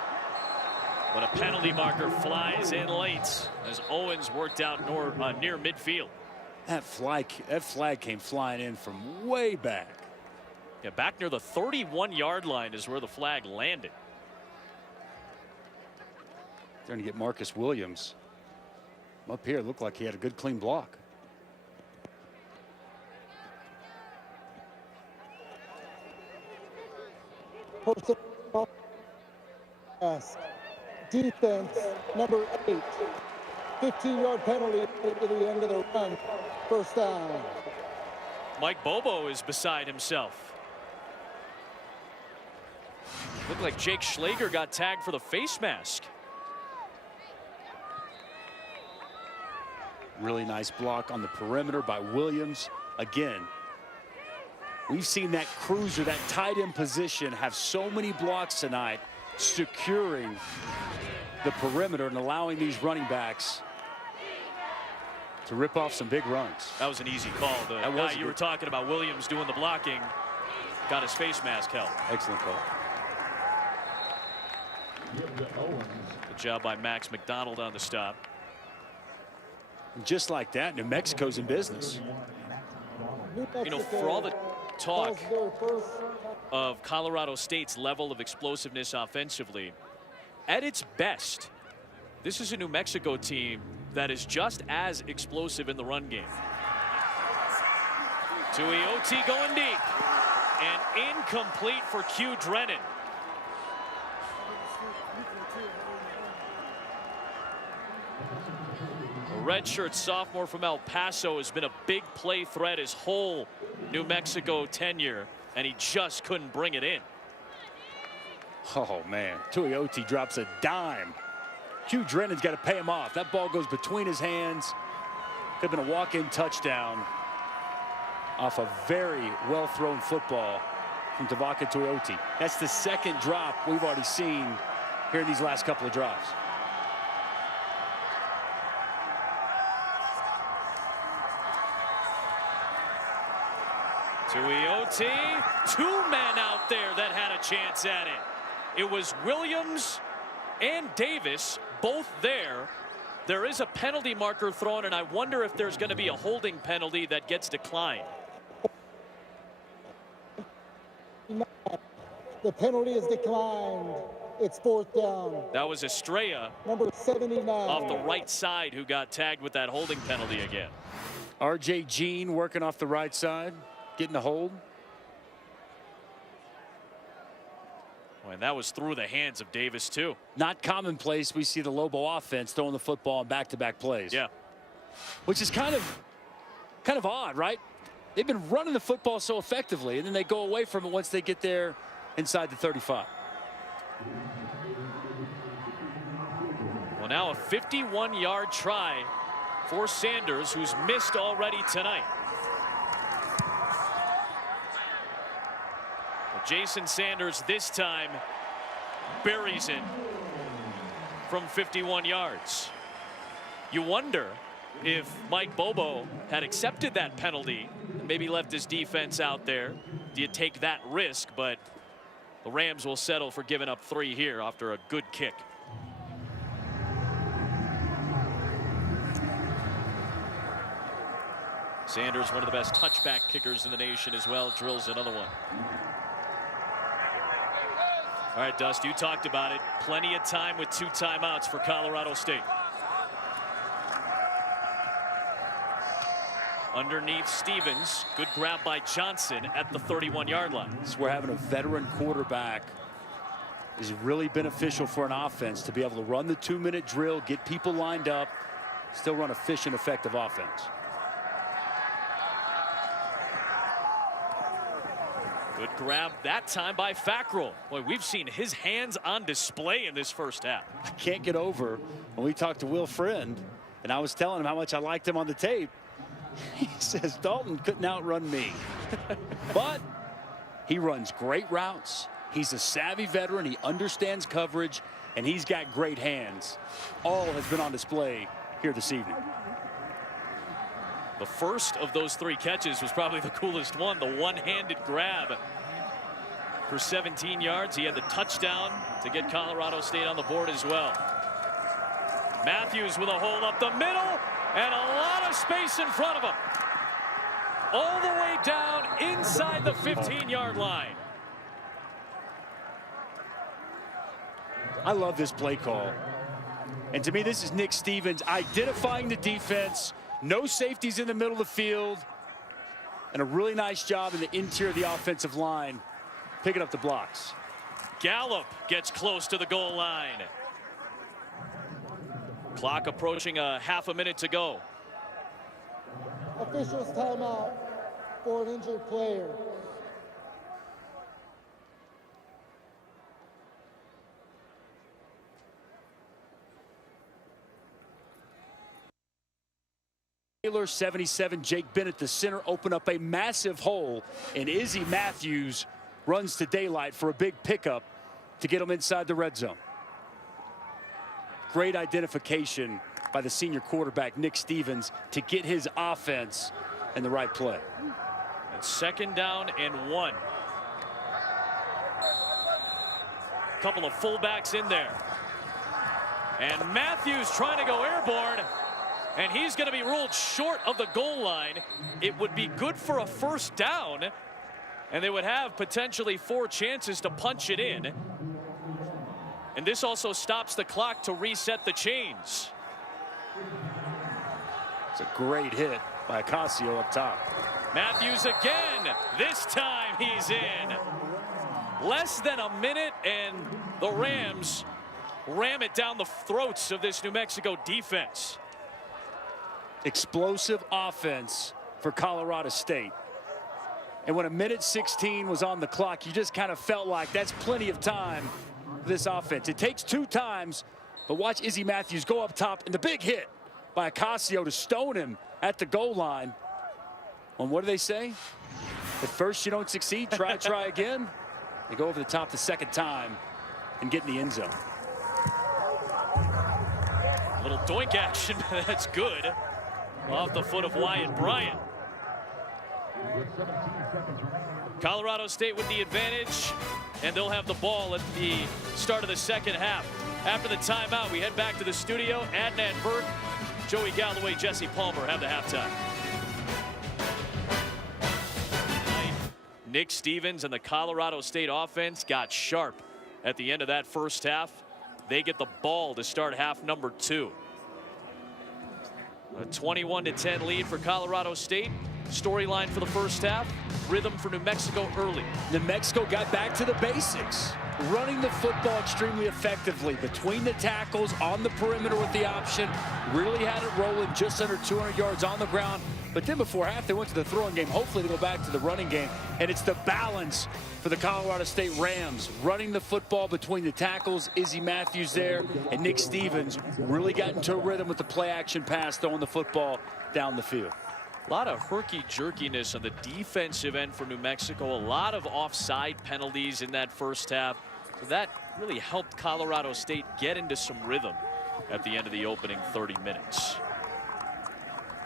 But a penalty marker flies in late as Owens worked out near midfield. That flag came flying in from way back. Yeah, back near the 31-yard line is where the flag landed. Trying to get Marcus Williams. Up here, it looked like he had a good clean block. Defense, number 8. 15-yard penalty at the end of the run. First down. Mike Bobo is beside himself. Looked like Jake Schlager got tagged for the face mask. Really nice block on the perimeter by Williams. Again, we've seen that cruiser, that tight end position, have so many blocks tonight, securing the perimeter and allowing these running backs to rip off some big runs. That was an easy call. The guy you were talking about, Williams, doing the blocking, got his face mask held. Excellent call. Good job by Max McDonald on the stop. And just like that, New Mexico's in business. You know, for all the talk of Colorado State's level of explosiveness offensively, at its best, this is a New Mexico team that is just as explosive in the run game. Tuioti going deep. And incomplete for Q Drennan. A redshirt sophomore from El Paso has been a big play threat his whole New Mexico tenure, and he just couldn't bring it in. Oh, man. Tuioti drops a dime. Q Drennan's got to pay him off. That ball goes between his hands. Could have been a walk-in touchdown off a very well-thrown football from Tavaka Tuioti. That's the second drop we've already seen here in these last couple of drives. Tuioti, two men out there that had a chance at it. It was Williams and Davis both there. There is a penalty marker thrown, and I wonder if there's going to be a holding penalty that gets declined. The penalty is declined. It's 4th down. That was Estrella, number 79, off the right side, who got tagged with that holding penalty again. R.J. Jean working off the right side, getting the hold. And that was through the hands of Davis, too. Not commonplace. We see the Lobo offense throwing the football in back-to-back plays. Yeah. Which is kind of odd, right? They've been running the football so effectively, and then they go away from it once they get there inside the 35. Well, now a 51-yard try for Sanders, who's missed already tonight. Jason Sanders this time buries it from 51 yards. You wonder if Mike Bobo had accepted that penalty, maybe left his defense out there. Do you take that risk? But the Rams will settle for giving up 3 here after a good kick. Sanders, one of the best touchback kickers in the nation as well, drills another one. All right, Dust, you talked about it. Plenty of time with 2 timeouts for Colorado State. Underneath Stevens, good grab by Johnson at the 31-yard line. So we're having a veteran quarterback is really beneficial for an offense to be able to run the 2-minute drill, get people lined up, still run efficient, effective offense. Good grab that time by Fackrell. Boy, we've seen his hands on display in this first half. I can't get over when we talked to Will Friend, and I was telling him how much I liked him on the tape. He says Dalton couldn't outrun me. But he runs great routes. He's a savvy veteran. He understands coverage, and he's got great hands. All has been on display here this evening. The first of those 3 catches was probably the coolest one, the one-handed grab for 17 yards. He had the touchdown to get Colorado State on the board as well. Matthews with a hole up the middle and a lot of space in front of him. All the way down inside the 15-yard line. I love this play call. And to me, this is Nick Stevens identifying the defense. No safeties in the middle of the field. And a really nice job in the interior of the offensive line, picking up the blocks. Gallup gets close to the goal line. Clock approaching a half a minute to go. Officials timeout for an injured player. 77, Jake Bennett, the center, open up a massive hole, and Izzy Matthews runs to daylight for a big pickup to get him inside the red zone. Great identification by the senior quarterback, Nick Stevens, to get his offense in the right play. And 2nd down and 1. Couple of fullbacks in there. And Matthews trying to go airborne. And he's going to be ruled short of the goal line. It would be good for a 1st down. And they would have potentially 4 chances to punch it in. And this also stops the clock to reset the chains. It's a great hit by Ocasio up top. Matthews again. This time he's in. Less than a minute, and the Rams ram it down the throats of this New Mexico defense. Explosive offense for Colorado State. And when 1:16 was on the clock, you just kind of felt like that's plenty of time for this offense. It takes 2 times, but watch Izzy Matthews go up top, and the big hit by Ocasio to stone him at the goal line. And what do they say? At first you don't succeed, try again. They go over the top the 2nd time and get in the end zone. A little doink action, but that's good. Off the foot of Wyatt Bryant. Colorado State with the advantage, and they'll have the ball at the start of the 2nd half. After the timeout, we head back to the studio. Adnan Burke, Joey Galloway, Jesse Palmer have the halftime. Nick Stevens and the Colorado State offense got sharp at the end of that 1st half. They get the ball to start half number 2. A 21-10 lead for Colorado State. Storyline for the 1st half. Rhythm for New Mexico early. New Mexico got back to the basics, running the football extremely effectively between the tackles, on the perimeter with the option. Really had it rolling, just under 200 yards on the ground. But then before half, they went to the throwing game. Hopefully they go back to the running game. And it's the balance for the Colorado State Rams. Running the football between the tackles, Izzy Matthews there, and Nick Stevens really got into a rhythm with the play action pass, throwing the football down the field. A lot of herky-jerkiness on the defensive end for New Mexico. A lot of offside penalties in that 1st half. So that really helped Colorado State get into some rhythm at the end of the opening 30 minutes.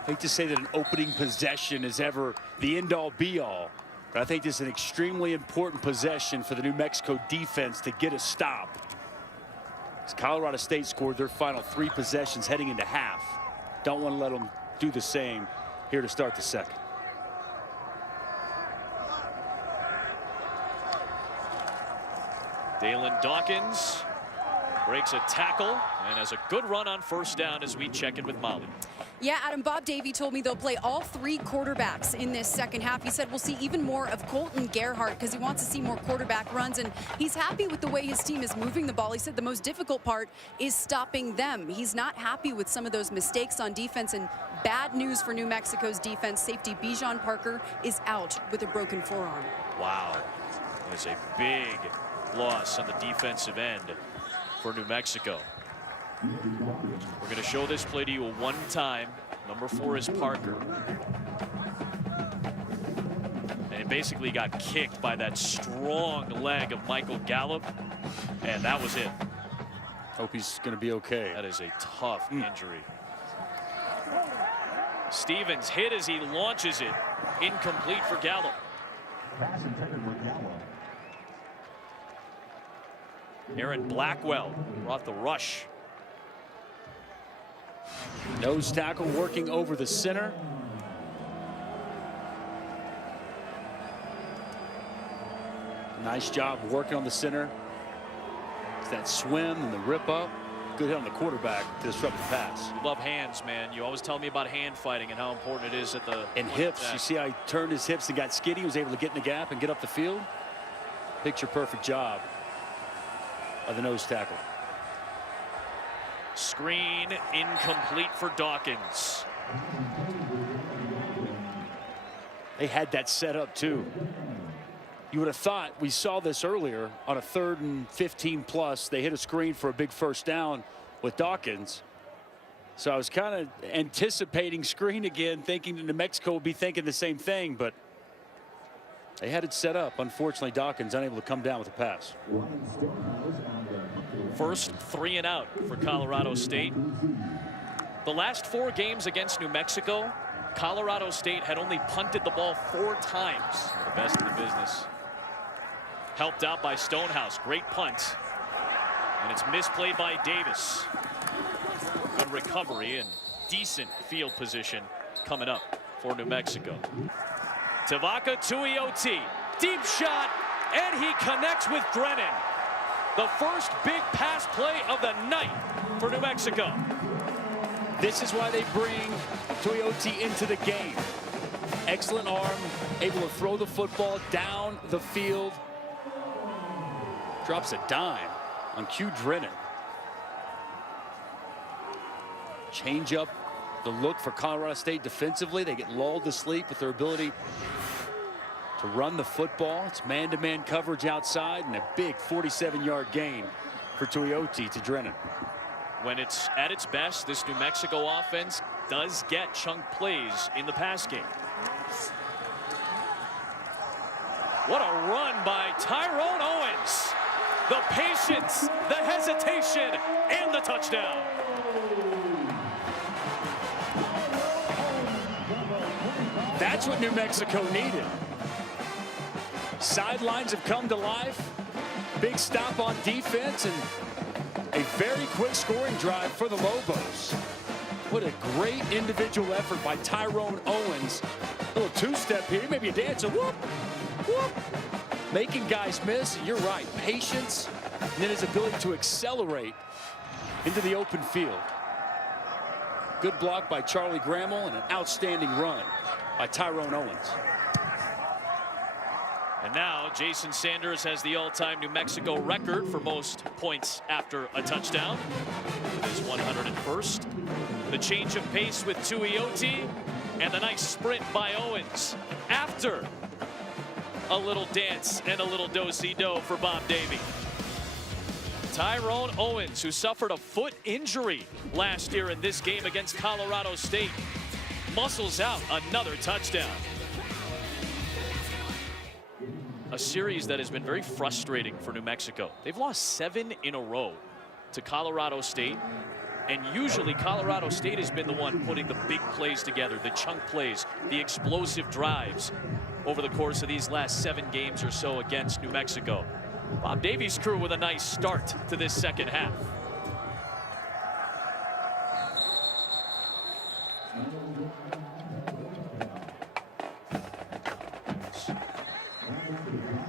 I hate to say that an opening possession is ever the end-all be-all, but I think this is an extremely important possession for the New Mexico defense to get a stop. As Colorado State scored their final 3 possessions heading into half. Don't want to let them do the same here to start the 2nd. Dalen Dawkins breaks a tackle and has a good run on 1st down as we check in with Molly. Yeah, Adam, Bob Davie told me they'll play all 3 quarterbacks in this 2nd half. He said we'll see even more of Colton Gerhardt because he wants to see more quarterback runs, and he's happy with the way his team is moving the ball. He said the most difficult part is stopping them. He's not happy with some of those mistakes on defense, and bad news for New Mexico's defense. Safety Bijan Parker is out with a broken forearm. Wow, that's a big loss on the defensive end for New Mexico. We're going to show this play to you one time. Number 4 is Parker. And it basically got kicked by that strong leg of Michael Gallup. And that was it. Hope he's going to be okay. That is a tough injury. Stevens hit as he launches it. Incomplete for Gallup. Aaron Blackwell brought the rush. Nose tackle working over the center. Nice job working on the center. It's that swim and the rip up. Good hit on the quarterback to disrupt the pass. You love hands, man. You always tell me about hand fighting and how important it is at the and hips. You see how he turned his hips and got skinny. He was able to get in the gap and get up the field. Picture perfect job of the nose tackle. Screen incomplete for Dawkins. They had that set up too. You would have thought, we saw this earlier on a 3rd and 15 plus. They hit a screen for a big 1st down with Dawkins. So I was kind of anticipating screen again, thinking that New Mexico would be thinking the same thing, but they had it set up. Unfortunately, Dawkins unable to come down with a pass. First 3 and out for Colorado State. The last 4 games against New Mexico, Colorado State had only punted the ball 4 times. The best in the business. Helped out by Stonehouse. Great punt. And it's misplayed by Davis. Good recovery and decent field position coming up for New Mexico. Tavaka Tuioti. Deep shot. And he connects with Drennan. The first big pass play of the night for New Mexico. This is why they bring Tuioti into the game. Excellent arm, able to throw the football down the field. Drops a dime on Q Drennan. Change up the look for Colorado State defensively. They get lulled to sleep with their ability to run the football. It's man-to-man coverage outside and a big 47-yard gain for Tuioti to Drennan. When it's at its best, this New Mexico offense does get chunk plays in the pass game. What a run by Tyrone Owens. The patience, the hesitation, and the touchdown. That's what New Mexico needed. Sidelines have come to life. Big stop on defense and a very quick scoring drive for the Lobos. What a great individual effort by Tyrone Owens. A little two-step here, maybe a dance, a whoop, whoop. Making guys miss. You're right, patience, and then his ability to accelerate into the open field. Good block by Charlie Grammel and an outstanding run by Tyrone Owens. And now Jason Sanders has the all-time New Mexico record for most points after a touchdown. With his 101st. The change of pace with Tuioti and the nice sprint by Owens after a little dance and a little do-si-do for Bob Davie. Tyrone Owens, who suffered a foot injury last year in this game against Colorado State, muscles out another touchdown. A series that has been very frustrating for New Mexico. They've lost 7 in a row to Colorado State, and usually Colorado State has been the one putting the big plays together, the chunk plays, the explosive drives over the course of these last 7 games or so against New Mexico. Bob Davie's crew with a nice start to this second half.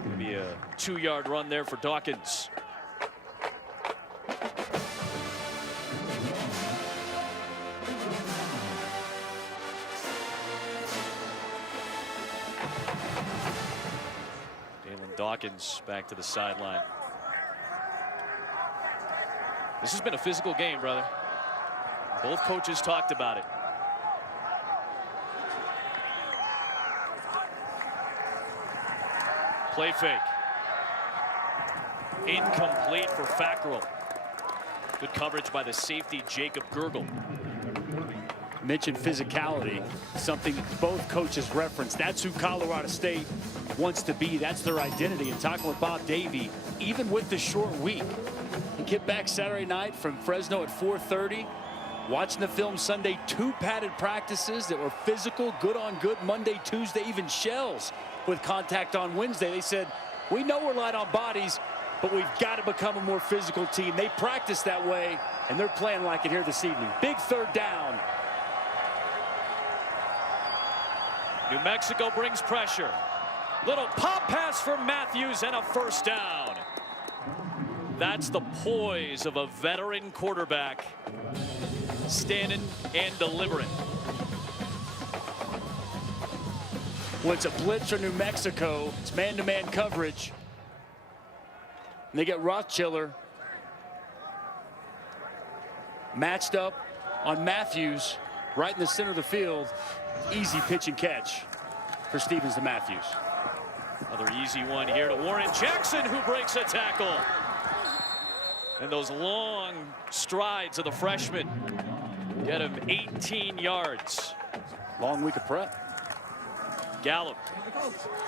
Maybe a 2-yard run there for Dawkins. Dawkins back to the sideline. This has been a physical game, brother. Both coaches talked about it. Play fake. Incomplete for Fackrell. Good coverage by the safety, Jacob Gergel. Mentioned physicality, something both coaches referenced. That's who Colorado State wants to be. That's their identity. And talking with Bob Davie, even with the short week, he get back Saturday night from Fresno at 4:30. Watching the film Sunday, 2 padded practices that were physical, good on good, Monday, Tuesday, even shells with contact on Wednesday. They said, we know we're light on bodies, but we've got to become a more physical team. They practice that way, and they're playing like it here this evening. Big 3rd down. New Mexico brings pressure. Little pop pass for Matthews and a 1st down. That's the poise of a veteran quarterback, standing and delivering. When it's a blitz for New Mexico, it's man-to-man coverage. And they get Rothschiller matched up on Matthews right in the center of the field. Easy pitch and catch for Stevens to Matthews. Another easy one here to Warren Jackson, who breaks a tackle. And those long strides of the freshman get him 18 yards. Long week of prep. Gallup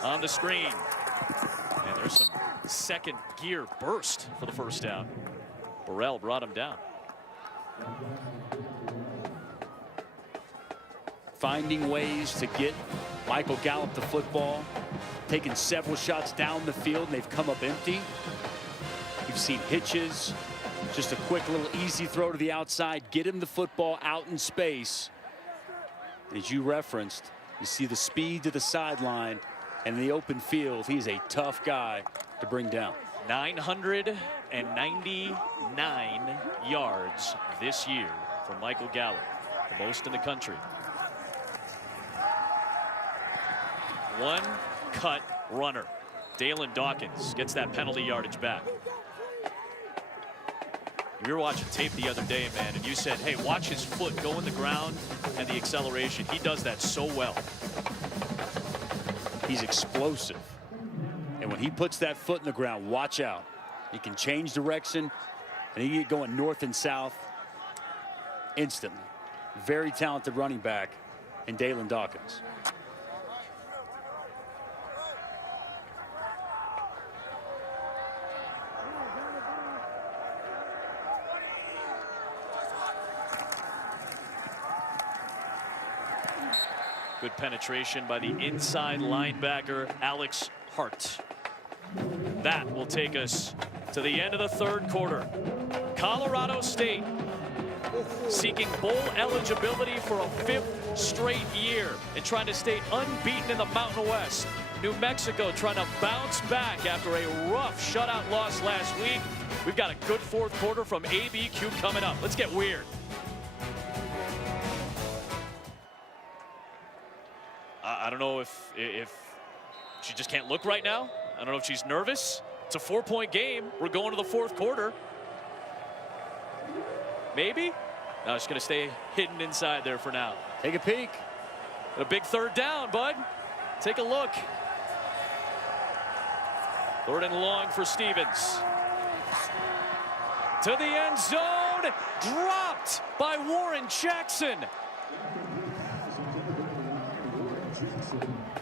on the screen. And there's some second gear burst for the first down. Burrell brought him down. Finding ways to get Michael Gallup the football, taking several shots down the field, and they've come up empty. You've seen hitches, just a quick little easy throw to the outside, get him the football out in space. As you referenced, you see the speed to the sideline, and in the open field, he's a tough guy to bring down. 999 yards this year for Michael Gallup, the most in the country. One cut runner. Dalen Dawkins gets that penalty yardage back. We were watching tape the other day, man, and you said, hey, watch his foot go in the ground and the acceleration. He does that so well. He's explosive. And when he puts that foot in the ground, watch out. He can change direction, and he can get going north and south instantly. Very talented running back in Dalen Dawkins. Good penetration by the inside linebacker, Alex Hart. That will take us to the end of the third quarter. Colorado State seeking bowl eligibility for a 5th straight year and trying to stay unbeaten in the Mountain West. New Mexico trying to bounce back after a rough shutout loss last week. We've got a good fourth quarter from ABQ coming up. Let's get weird. I don't know if she just can't look right now. I don't know if she's nervous. It's a 4-point game. We're going to the fourth quarter. Maybe? No, she's going to stay hidden inside there for now. Take a peek. A big third down, bud. Take a look. 3rd and long for Stevens. To the end zone. Dropped by Warren Jackson.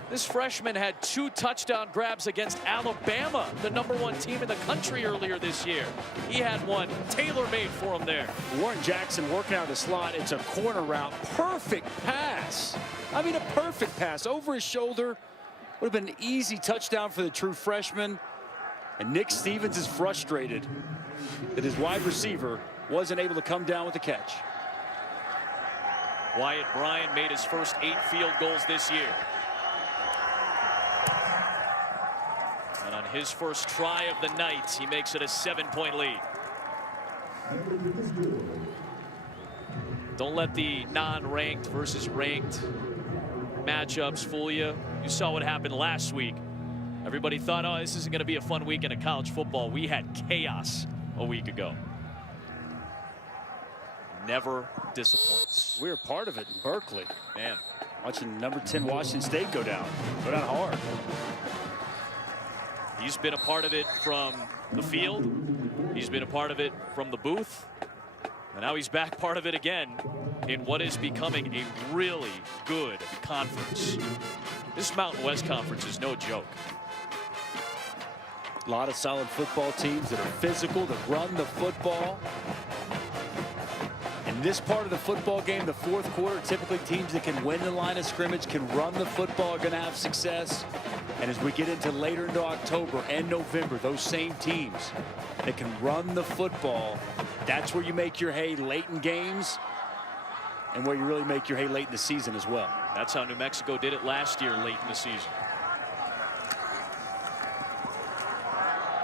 This freshman had 2 touchdown grabs against Alabama, the #1 team in the country earlier this year. He had one tailor-made for him there. Warren Jackson working out of the slot. It's a corner route. Perfect pass. I mean, a perfect pass over his shoulder. Would have been an easy touchdown for the true freshman. And Nick Stevens is frustrated that his wide receiver wasn't able to come down with the catch. Wyatt Bryan made his first 8 field goals this year. And on his first try of the night, he makes it a 7-point lead. Don't let the non-ranked versus ranked matchups fool you. You saw what happened last week. Everybody thought, oh, this isn't going to be a fun weekend of college football. We had chaos a week ago. Never disappoints. We were part of it in Berkeley. Man, watching #10 Washington State go down hard. He's been a part of it from the field. He's been a part of it from the booth. And now he's back part of it again in what is becoming a really good conference. This Mountain West Conference is no joke. A lot of solid football teams that are physical, that run the football. In this part of the football game, the fourth quarter, typically teams that can win the line of scrimmage, can run the football, are going to have success. And as we get into later into October and November, those same teams that can run the football, that's where you make your hay late in games and where you really make your hay late in the season as well. That's how New Mexico did it last year late in the season.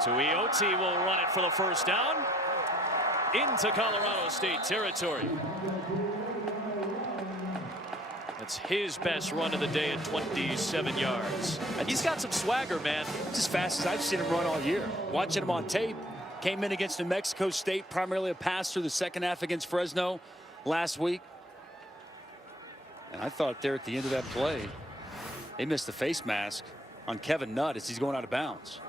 Tuioti will run it for the first down into Colorado State territory. That's his best run of the day at 27 yards. He's got some swagger, man. It's as fast as I've seen him run all year. Watching him on tape, came in against New Mexico State, primarily a pass through the second half against Fresno last week. And I thought there at the end of that play, they missed the face mask on Kevin Nutt as he's going out of bounds.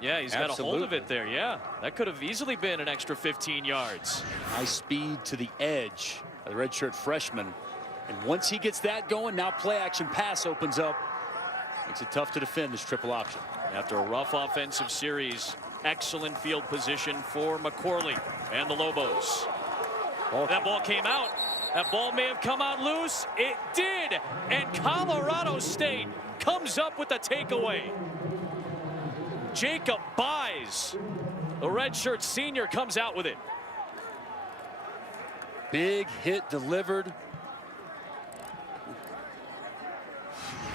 Yeah, he's got a hold of it there. Yeah, that could have easily been an extra 15 yards. High speed to the edge. The redshirt freshman. And once he gets that going, now play action pass opens up. Makes it tough to defend this triple option. After a rough offensive series, excellent field position for McCorley and the Lobos. That ball came out. That ball may have come out loose. It did. And Colorado State comes up with the takeaway. Jacob buys. The redshirt senior comes out with it. Big hit delivered.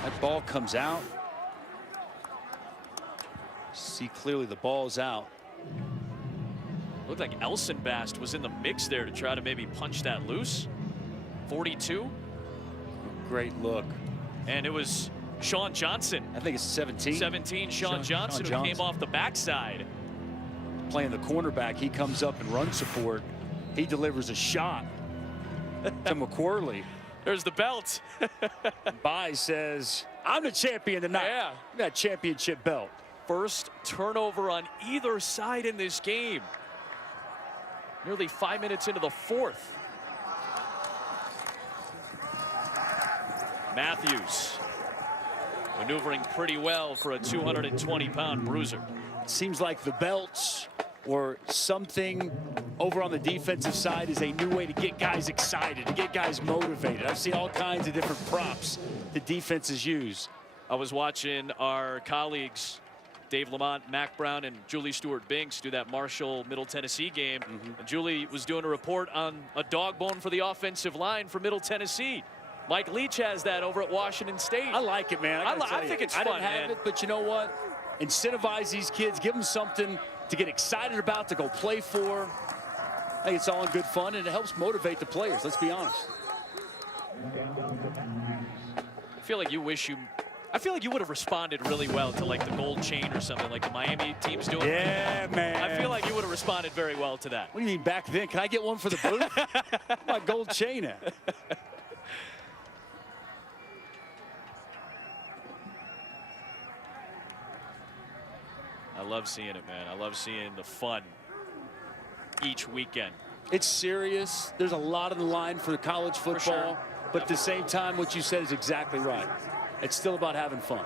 That ball comes out. See clearly the ball's out. Looked like Elsenbast was in the mix there to try to maybe punch that loose. 42. Great look. And it was Sean Johnson. I think it's 17. 17, Sean Johnson, who came off the backside. Playing the cornerback, he comes up and run support. He delivers a shot to McCorley. There's the belt. Bai says, I'm the champion tonight. Yeah. That championship belt. First turnover on either side in this game. Nearly 5 minutes into the fourth. Matthews maneuvering pretty well for a 220-pound bruiser. It seems like the belts or something over on the defensive side is a new way to get guys excited, to get guys motivated. I've seen all kinds of different props the defenses use. I was watching our colleagues Dave Lamont, Mac Brown, and Julie Stewart-Binks do that Marshall Middle Tennessee game. And Julie was doing a report on a dog bone for the offensive line for Middle Tennessee. Mike Leach has that over at Washington State. I like it, man. I think it's fun, man. I didn't have it, but you know what? Incentivize these kids. Give them something to get excited about, to go play for. I think it's all in good fun, and it helps motivate the players. Let's be honest. I feel like you would have responded really well to like the gold chain or something like the Miami team's doing. Yeah, man. I feel like you would have responded very well to that. What do you mean back then? Can I get one for the booth? Where's my gold chain at? I love seeing it, man. I love seeing the fun each weekend. It's serious. There's a lot on the line for college football. Sure. But at the same time, what you said is exactly right. It's still about having fun.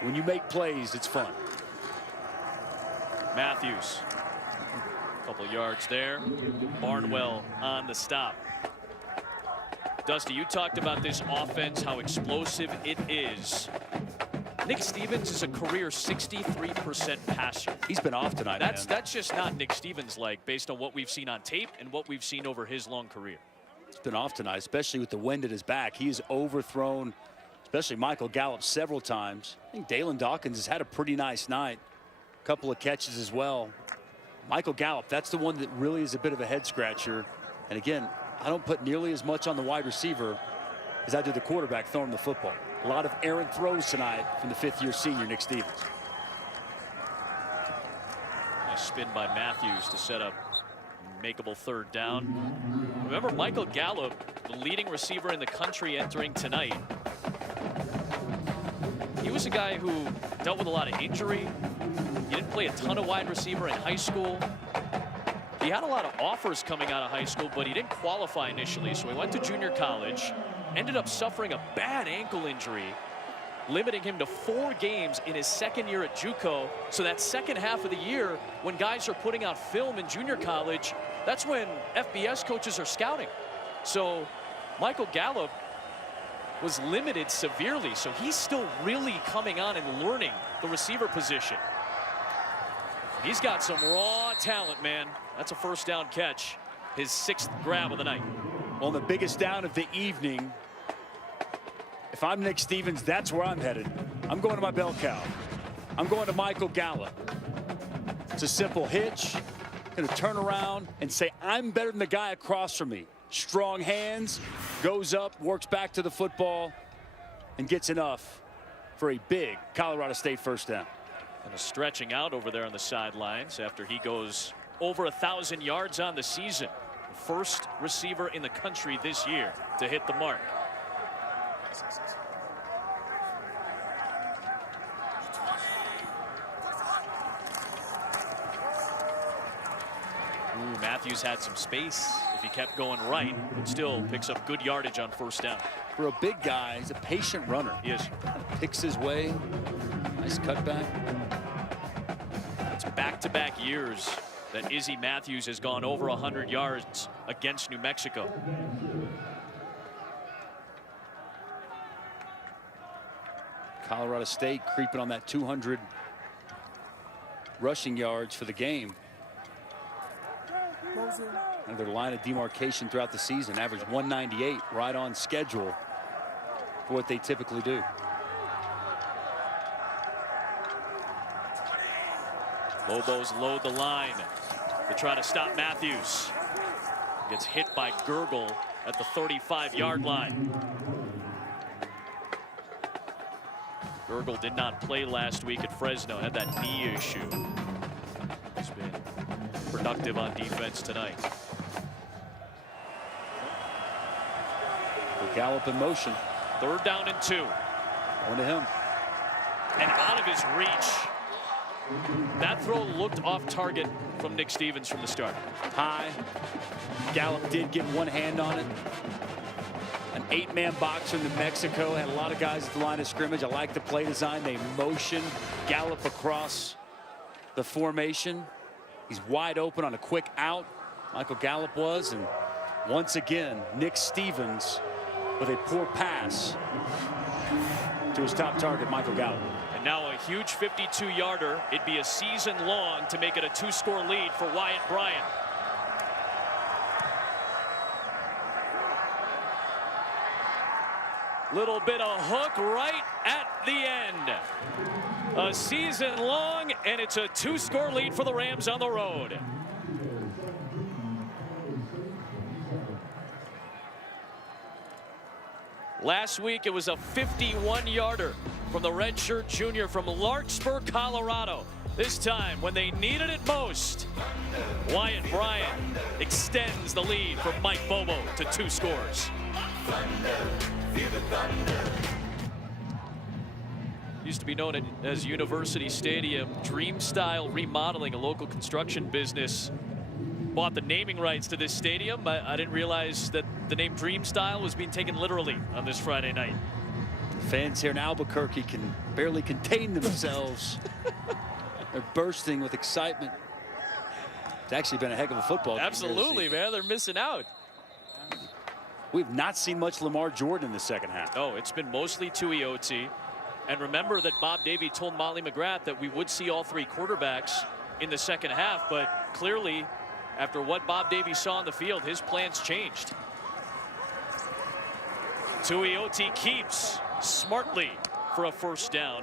When you make plays, it's fun. Matthews, a couple yards there. Barnwell on the stop. Dusty, you talked about this offense, how explosive it is. Nick Stevens is a career 63% passer. He's been off tonight. That's just not Nick Stevens like, based on what we've seen on tape and what we've seen over his long career. He's been off tonight, especially with the wind at his back. He has overthrown, especially Michael Gallup, several times. I think Dalen Dawkins has had a pretty nice night. A couple of catches as well. Michael Gallup, that's the one that really is a bit of a head scratcher. And again, I don't put nearly as much on the wide receiver as I do the quarterback throwing the football. A lot of errant throws tonight from the fifth-year senior, Nick Stevens. Nice spin by Matthews to set up makeable third down. Remember, Michael Gallup, the leading receiver in the country entering tonight. He was a guy who dealt with a lot of injury. He didn't play a ton of wide receiver in high school. He had a lot of offers coming out of high school, but he didn't qualify initially, so he went to junior college, ended up suffering a bad ankle injury, limiting him to 4 games in his second year at JUCO. So that second half of the year, when guys are putting out film in junior college, that's when FBS coaches are scouting. So Michael Gallup was limited severely, so he's still really coming on and learning the receiver position. He's got some raw talent, man. That's a first down catch, his 6th grab of the night. Well, the biggest down of the evening. If I'm Nick Stevens, that's where I'm headed. I'm going to my bell cow. I'm going to Michael Gallup. It's a simple hitch. Going to turn around and say, I'm better than the guy across from me. Strong hands, goes up, works back to the football, and gets enough for a big Colorado State first down. And a stretching out over there on the sidelines after he goes over 1,000 yards on the season. First receiver in the country this year to hit the mark. Matthews had some space if he kept going right, but still picks up good yardage on first down. For a big guy, he's a patient runner. He is. Picks his way. Nice cutback. It's back-to-back years that Izzy Matthews has gone over 100 yards against New Mexico. Colorado State creeping on that 200 rushing yards for the game. And their line of demarcation throughout the season averaged 198, right on schedule for what they typically do. Lobos load the line to try to stop Matthews. Gets hit by Gurgle at the 35-yard line. Gurgle did not play last week at Fresno, had that knee issue. He's been productive on defense tonight. Gallup in motion. 3rd down and 2. Going to him. And out of his reach. That throw looked off target from Nick Stevens from the start. High. Gallup did get one hand on it. An 8-man box from New Mexico. Had a lot of guys at the line of scrimmage. I like the play design. They motion Gallup across the formation. He's wide open on a quick out. Michael Gallup was. And once again, Nick Stevens with a poor pass to his top target, Michael Gallup. And now a huge 52-yarder. It'd be a season long to make it a 2-score lead for Wyatt Bryant. Little bit of hook right at the end. A season long, and it's a 2-score lead for the Rams on the road. Last week, it was a 51-yarder from the redshirt junior from Larkspur, Colorado. This time, when they needed it most, Wyatt Bryant extends the lead for Mike Bobo to 2 scores. Used to be known as University Stadium. Dream Style Remodeling, a local construction business, bought the naming rights to this stadium. I didn't realize that the name Dream Style was being taken literally on this Friday night. Fans here in Albuquerque can barely contain themselves. They're bursting with excitement. It's actually been a heck of a football game. Absolutely, man. They're missing out. We've not seen much Lamar Jordan in the second half. Oh, it's been mostly Tuioti. And remember that Bob Davie told Molly McGrath that we would see all 3 quarterbacks in the second half, but clearly, after what Bob Davie saw on the field, his plans changed. Tuioti keeps smartly for a 1st down.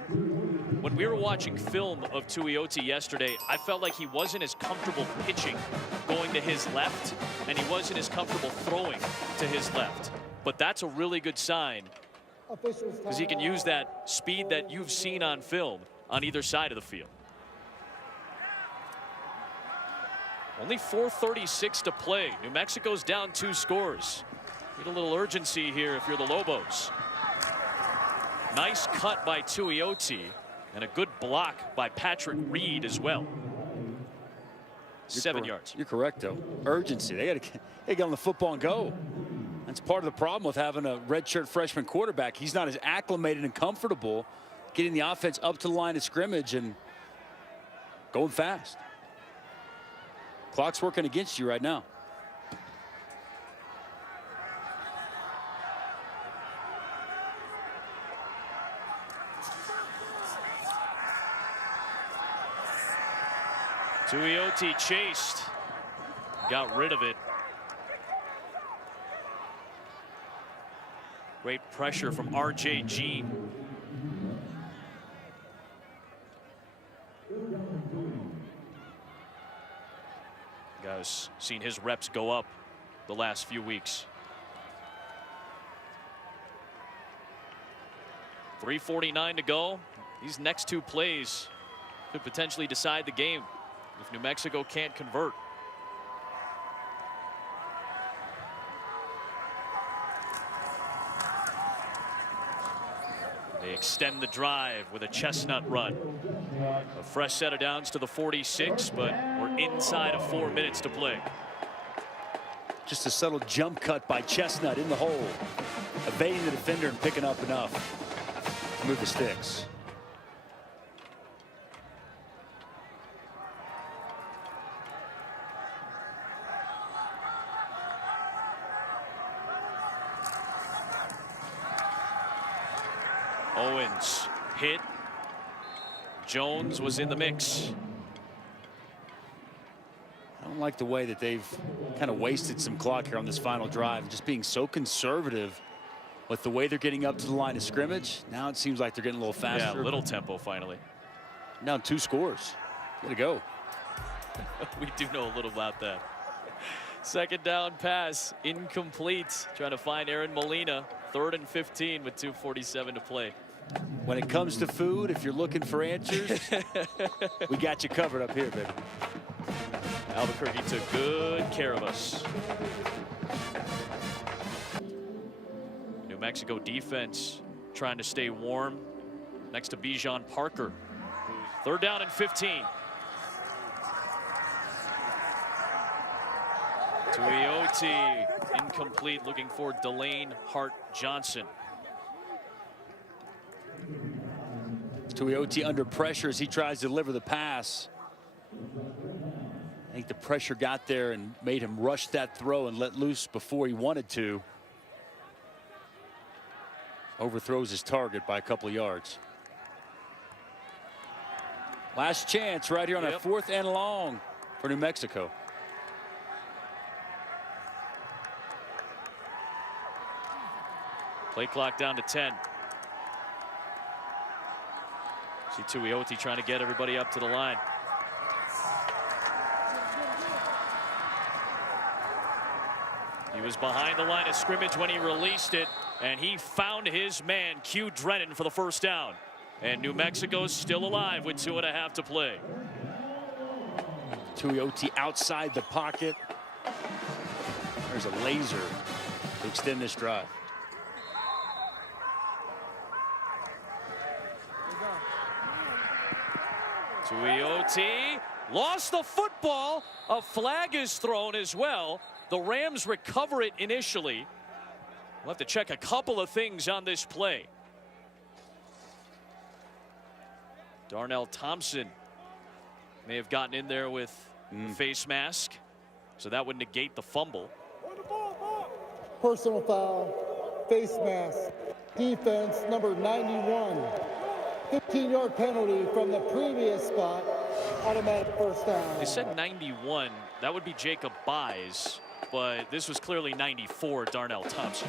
When we were watching film of Tuioti yesterday, I felt like he wasn't as comfortable pitching going to his left, and he wasn't as comfortable throwing to his left. But that's a really good sign, because he can use that speed that you've seen on film on either side of the field. Only 4:36 to play. New Mexico's down 2 scores. Need a little urgency here if you're the Lobos. Nice cut by Tuioti, and a good block by Patrick Reed as well. 7 yards. You're correct, though. Urgency. They got to get on the football and go. That's part of the problem with having a redshirt freshman quarterback. He's not as acclimated and comfortable getting the offense up to the line of scrimmage and going fast. Clock's working against you right now. Tuioti chased, got rid of it. Great pressure from R.J. Jean. Guys, seen his reps go up the last few weeks. 3:49 to go. These next 2 plays could potentially decide the game if New Mexico can't convert. They extend the drive with a chestnut run. A fresh set of downs to the 46, but we're inside of 4 minutes to play. Just a subtle jump cut by Chestnut in the hole, evading the defender and picking up enough to move the sticks. Owens hit. Jones was in the mix. I don't like the way that they've kind of wasted some clock here on this final drive, just being so conservative with the way they're getting up to the line of scrimmage. Now it seems like they're getting a little faster. Yeah, a little tempo finally. Down 2 scores. Gotta go. We do know a little about that. Second down pass, incomplete. Trying to find Aaron Molina. 3rd and 15 with 2:47 to play. When it comes to food, if you're looking for answers, we got you covered up here, baby. Albuquerque took good care of us. New Mexico defense trying to stay warm next to Bijan Parker. 3rd down and 15. Tuioti incomplete, looking for Delane Hart Johnson. Tuioti under pressure as he tries to deliver the pass. I think the pressure got there and made him rush that throw and let loose before he wanted to. Overthrows his target by a couple of yards. Last chance right here on a 4th and long for New Mexico. Play clock down to 10. See Tuioti trying to get everybody up to the line. He was behind the line of scrimmage when he released it, and he found his man, Q Drennan, for the 1st down. And New Mexico's still alive with 2.5 to play. Tuioti outside the pocket. There's a laser to extend this drive. Tuioti lost the football. A flag is thrown as well. The Rams recover it initially. We'll have to check a couple of things on this play. Darnell Thompson may have gotten in there with the face mask, so that would negate the fumble. Personal foul, face mask, defense number 91. 15-yard penalty from the previous spot, automatic 1st down. They said 91. That would be Jacob Buys, but this was clearly 94, Darnell Thompson.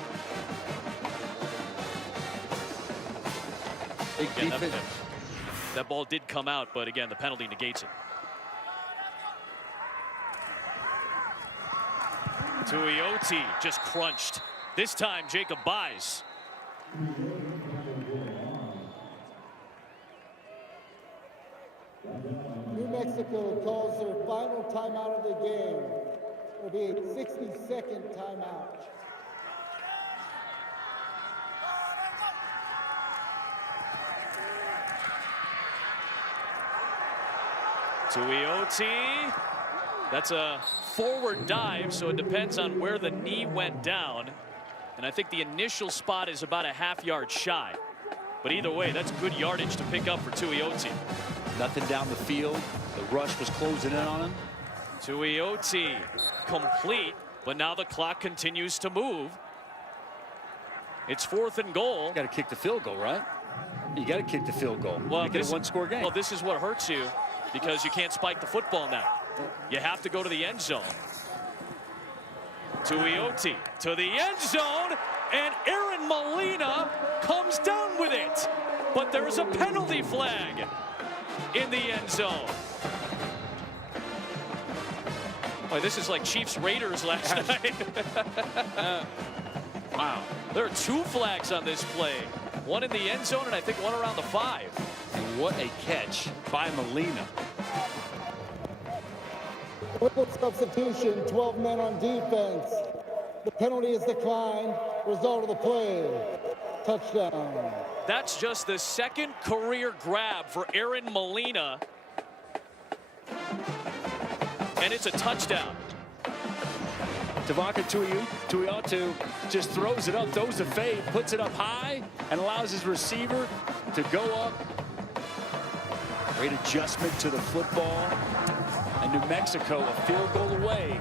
Again, that ball did come out, but again, the penalty negates it. Tuioti just crunched. This time, Jacob Buys. New Mexico calls their final timeout of the game. It'll be a 60-second timeout. Tuioti, that's a forward dive, so it depends on where the knee went down. And I think the initial spot is about a half-yard shy. But either way, that's good yardage to pick up for Tuioti. Nothing down the field. The rush was closing in on him. Tuioti complete, but now the clock continues to move. It's 4th and goal. Got to kick the field goal, right? You got to kick the field goal. Well, Make it a 1-score game. Well, this is what hurts you, because you can't spike the football now. You have to go to the end zone. Tuioti to the end zone, and Aaron Molina comes down with it. But there's a penalty flag in the end zone. Boy, this is like Chiefs Raiders last night. Wow. There are 2 flags on this play. One in the end zone and I think one around the 5. And what a catch by Molina. With the substitution, 12 men on defense. The penalty is declined. Result of the play, touchdown. That's just the 2nd career grab for Aaron Molina. And it's a touchdown. Tavaka Tuioti just throws it up, throws the fade, puts it up high, and allows his receiver to go up. Great adjustment to the football. And New Mexico a field goal away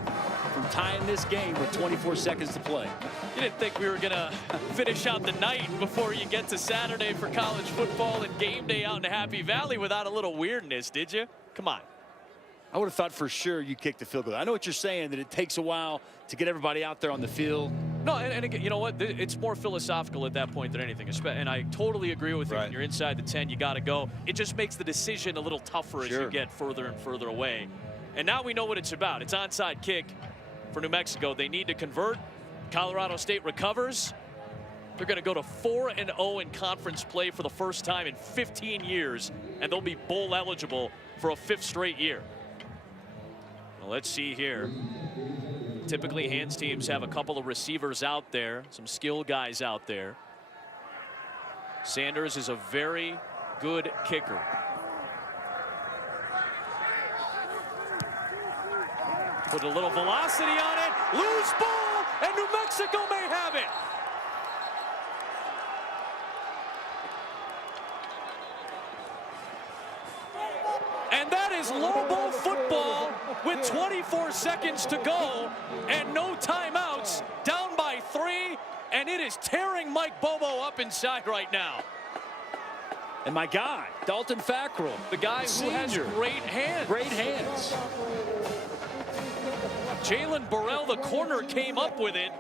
from tying this game with 24 seconds to play. You didn't think we were going to finish out the night before you get to Saturday for college football and game day out in Happy Valley without a little weirdness, did you? Come on. I would have thought for sure you kicked the field goal. I know what you're saying, that it takes a while to get everybody out there on the field. No, and again, you know what? It's more philosophical at that point than anything. And I totally agree with you. When you're inside the 10, you got to go. It just makes the decision a little tougher as you get further and further away. And now we know what it's about. It's onside kick for New Mexico. They need to convert. Colorado State recovers. They're going to go to 4-0 in conference play for the first time in 15 years, and they'll be bowl eligible for a 5th straight year. Well, let's see here. Typically, hands teams have a couple of receivers out there, some skill guys out there. Sanders is a very good kicker. Put a little velocity on it. Loose ball, and New Mexico may have it. And that is Lobo football with 24 seconds to go and no timeouts, down by 3, and it is tearing Mike Bobo up inside right now. And my guy, Dalton Fackrell, the guy who has great hands. Great hands. Jalen Burrell, the corner, came up with it.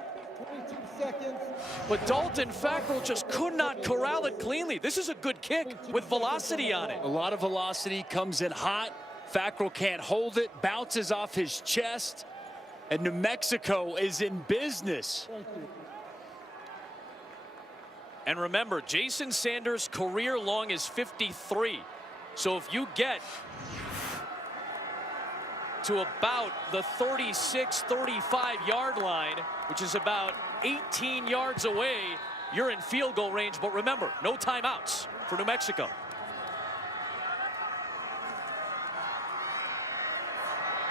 But Dalton Fackrell just could not corral it cleanly. This is a good kick with velocity on it. A lot of velocity, comes in hot. Fackrell can't hold it, bounces off his chest, and New Mexico is in business. And remember, Jason Sanders' career long is 53. So if you get to about the 36, 35-yard line, which is about 18 yards away, you're in field goal range. But remember, no timeouts for New Mexico.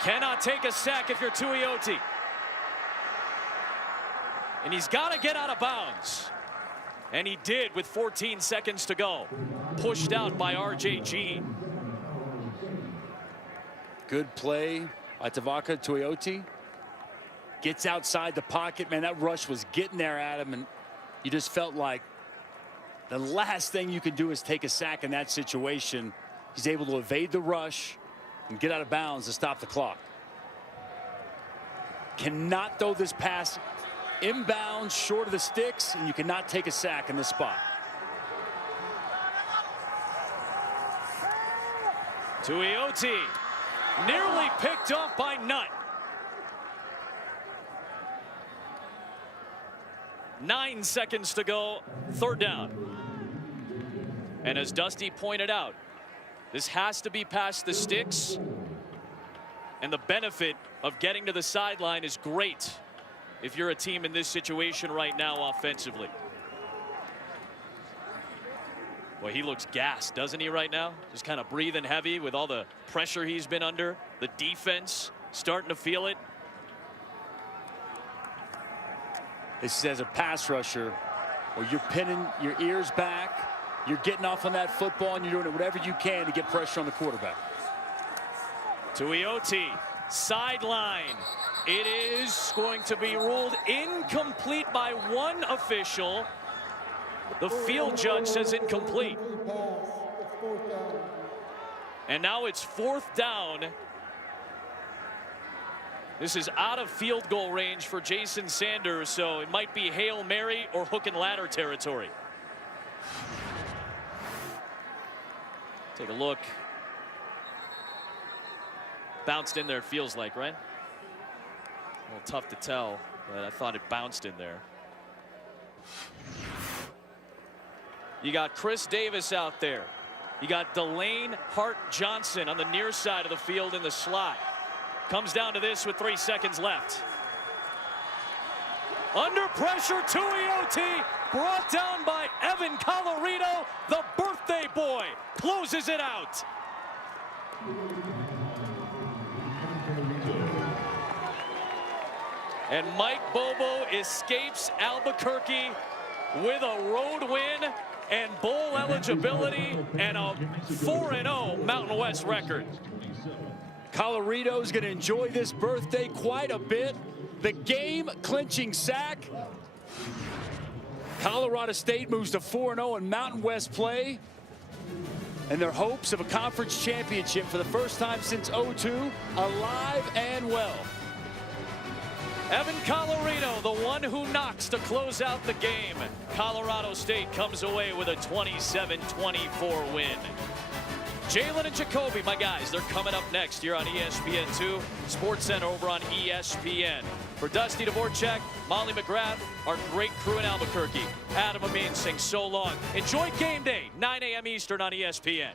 Cannot take a sack if you're Tuioti. And he's got to get out of bounds. And he did with 14 seconds to go. Pushed out by RJG. Good play by Tavaka Tuioti. Gets outside the pocket. Man, that rush was getting there at him, and you just felt like the last thing you can do is take a sack in that situation. He's able to evade the rush and get out of bounds to stop the clock. Cannot throw this pass inbounds short of the sticks, and you cannot take a sack in this spot. Tuioti nearly picked off by Nutt. 9 seconds to go, 3rd down. And as Dusty pointed out, this has to be past the sticks, and the benefit of getting to the sideline is great if you're a team in this situation right now offensively. Well, he looks gassed, doesn't he, right now? Just kind of breathing heavy with all the pressure he's been under. The defense starting to feel it. This is as a pass rusher where you're pinning your ears back, you're getting off on that football, and you're doing whatever you can to get pressure on the quarterback. Tuioti, sideline. It is going to be ruled incomplete by one official. The field judge says incomplete. And now it's 4th down. This is out of field goal range for Jason Sanders, so it might be Hail Mary or hook and ladder territory. Take a look. Bounced in there, it feels like, right? A little tough to tell, but I thought it bounced in there. You got Chris Davis out there. You got Delane Hart-Johnson on the near side of the field in the slot. Comes down to this with 3 seconds left. Under pressure, Tuioti, brought down by Evan Colorado. The birthday boy closes it out. And Mike Bobo escapes Albuquerque with a road win and bowl eligibility and a 4-0 Mountain West record. Colorado's going to enjoy this birthday quite a bit. The game-clinching sack. Colorado State moves to 4-0 in Mountain West play. And their hopes of a conference championship for the first time since '02, alive and well. Evan Colorado, the one who knocks to close out the game. Colorado State comes away with a 27-24 win. Jalen and Jacoby, my guys, they're coming up next here on ESPN2, Sports Center over on ESPN. For Dusty Dvorak, Molly McGrath, our great crew in Albuquerque, Adam Amin saying so long. Enjoy game day, 9 a.m. Eastern on ESPN.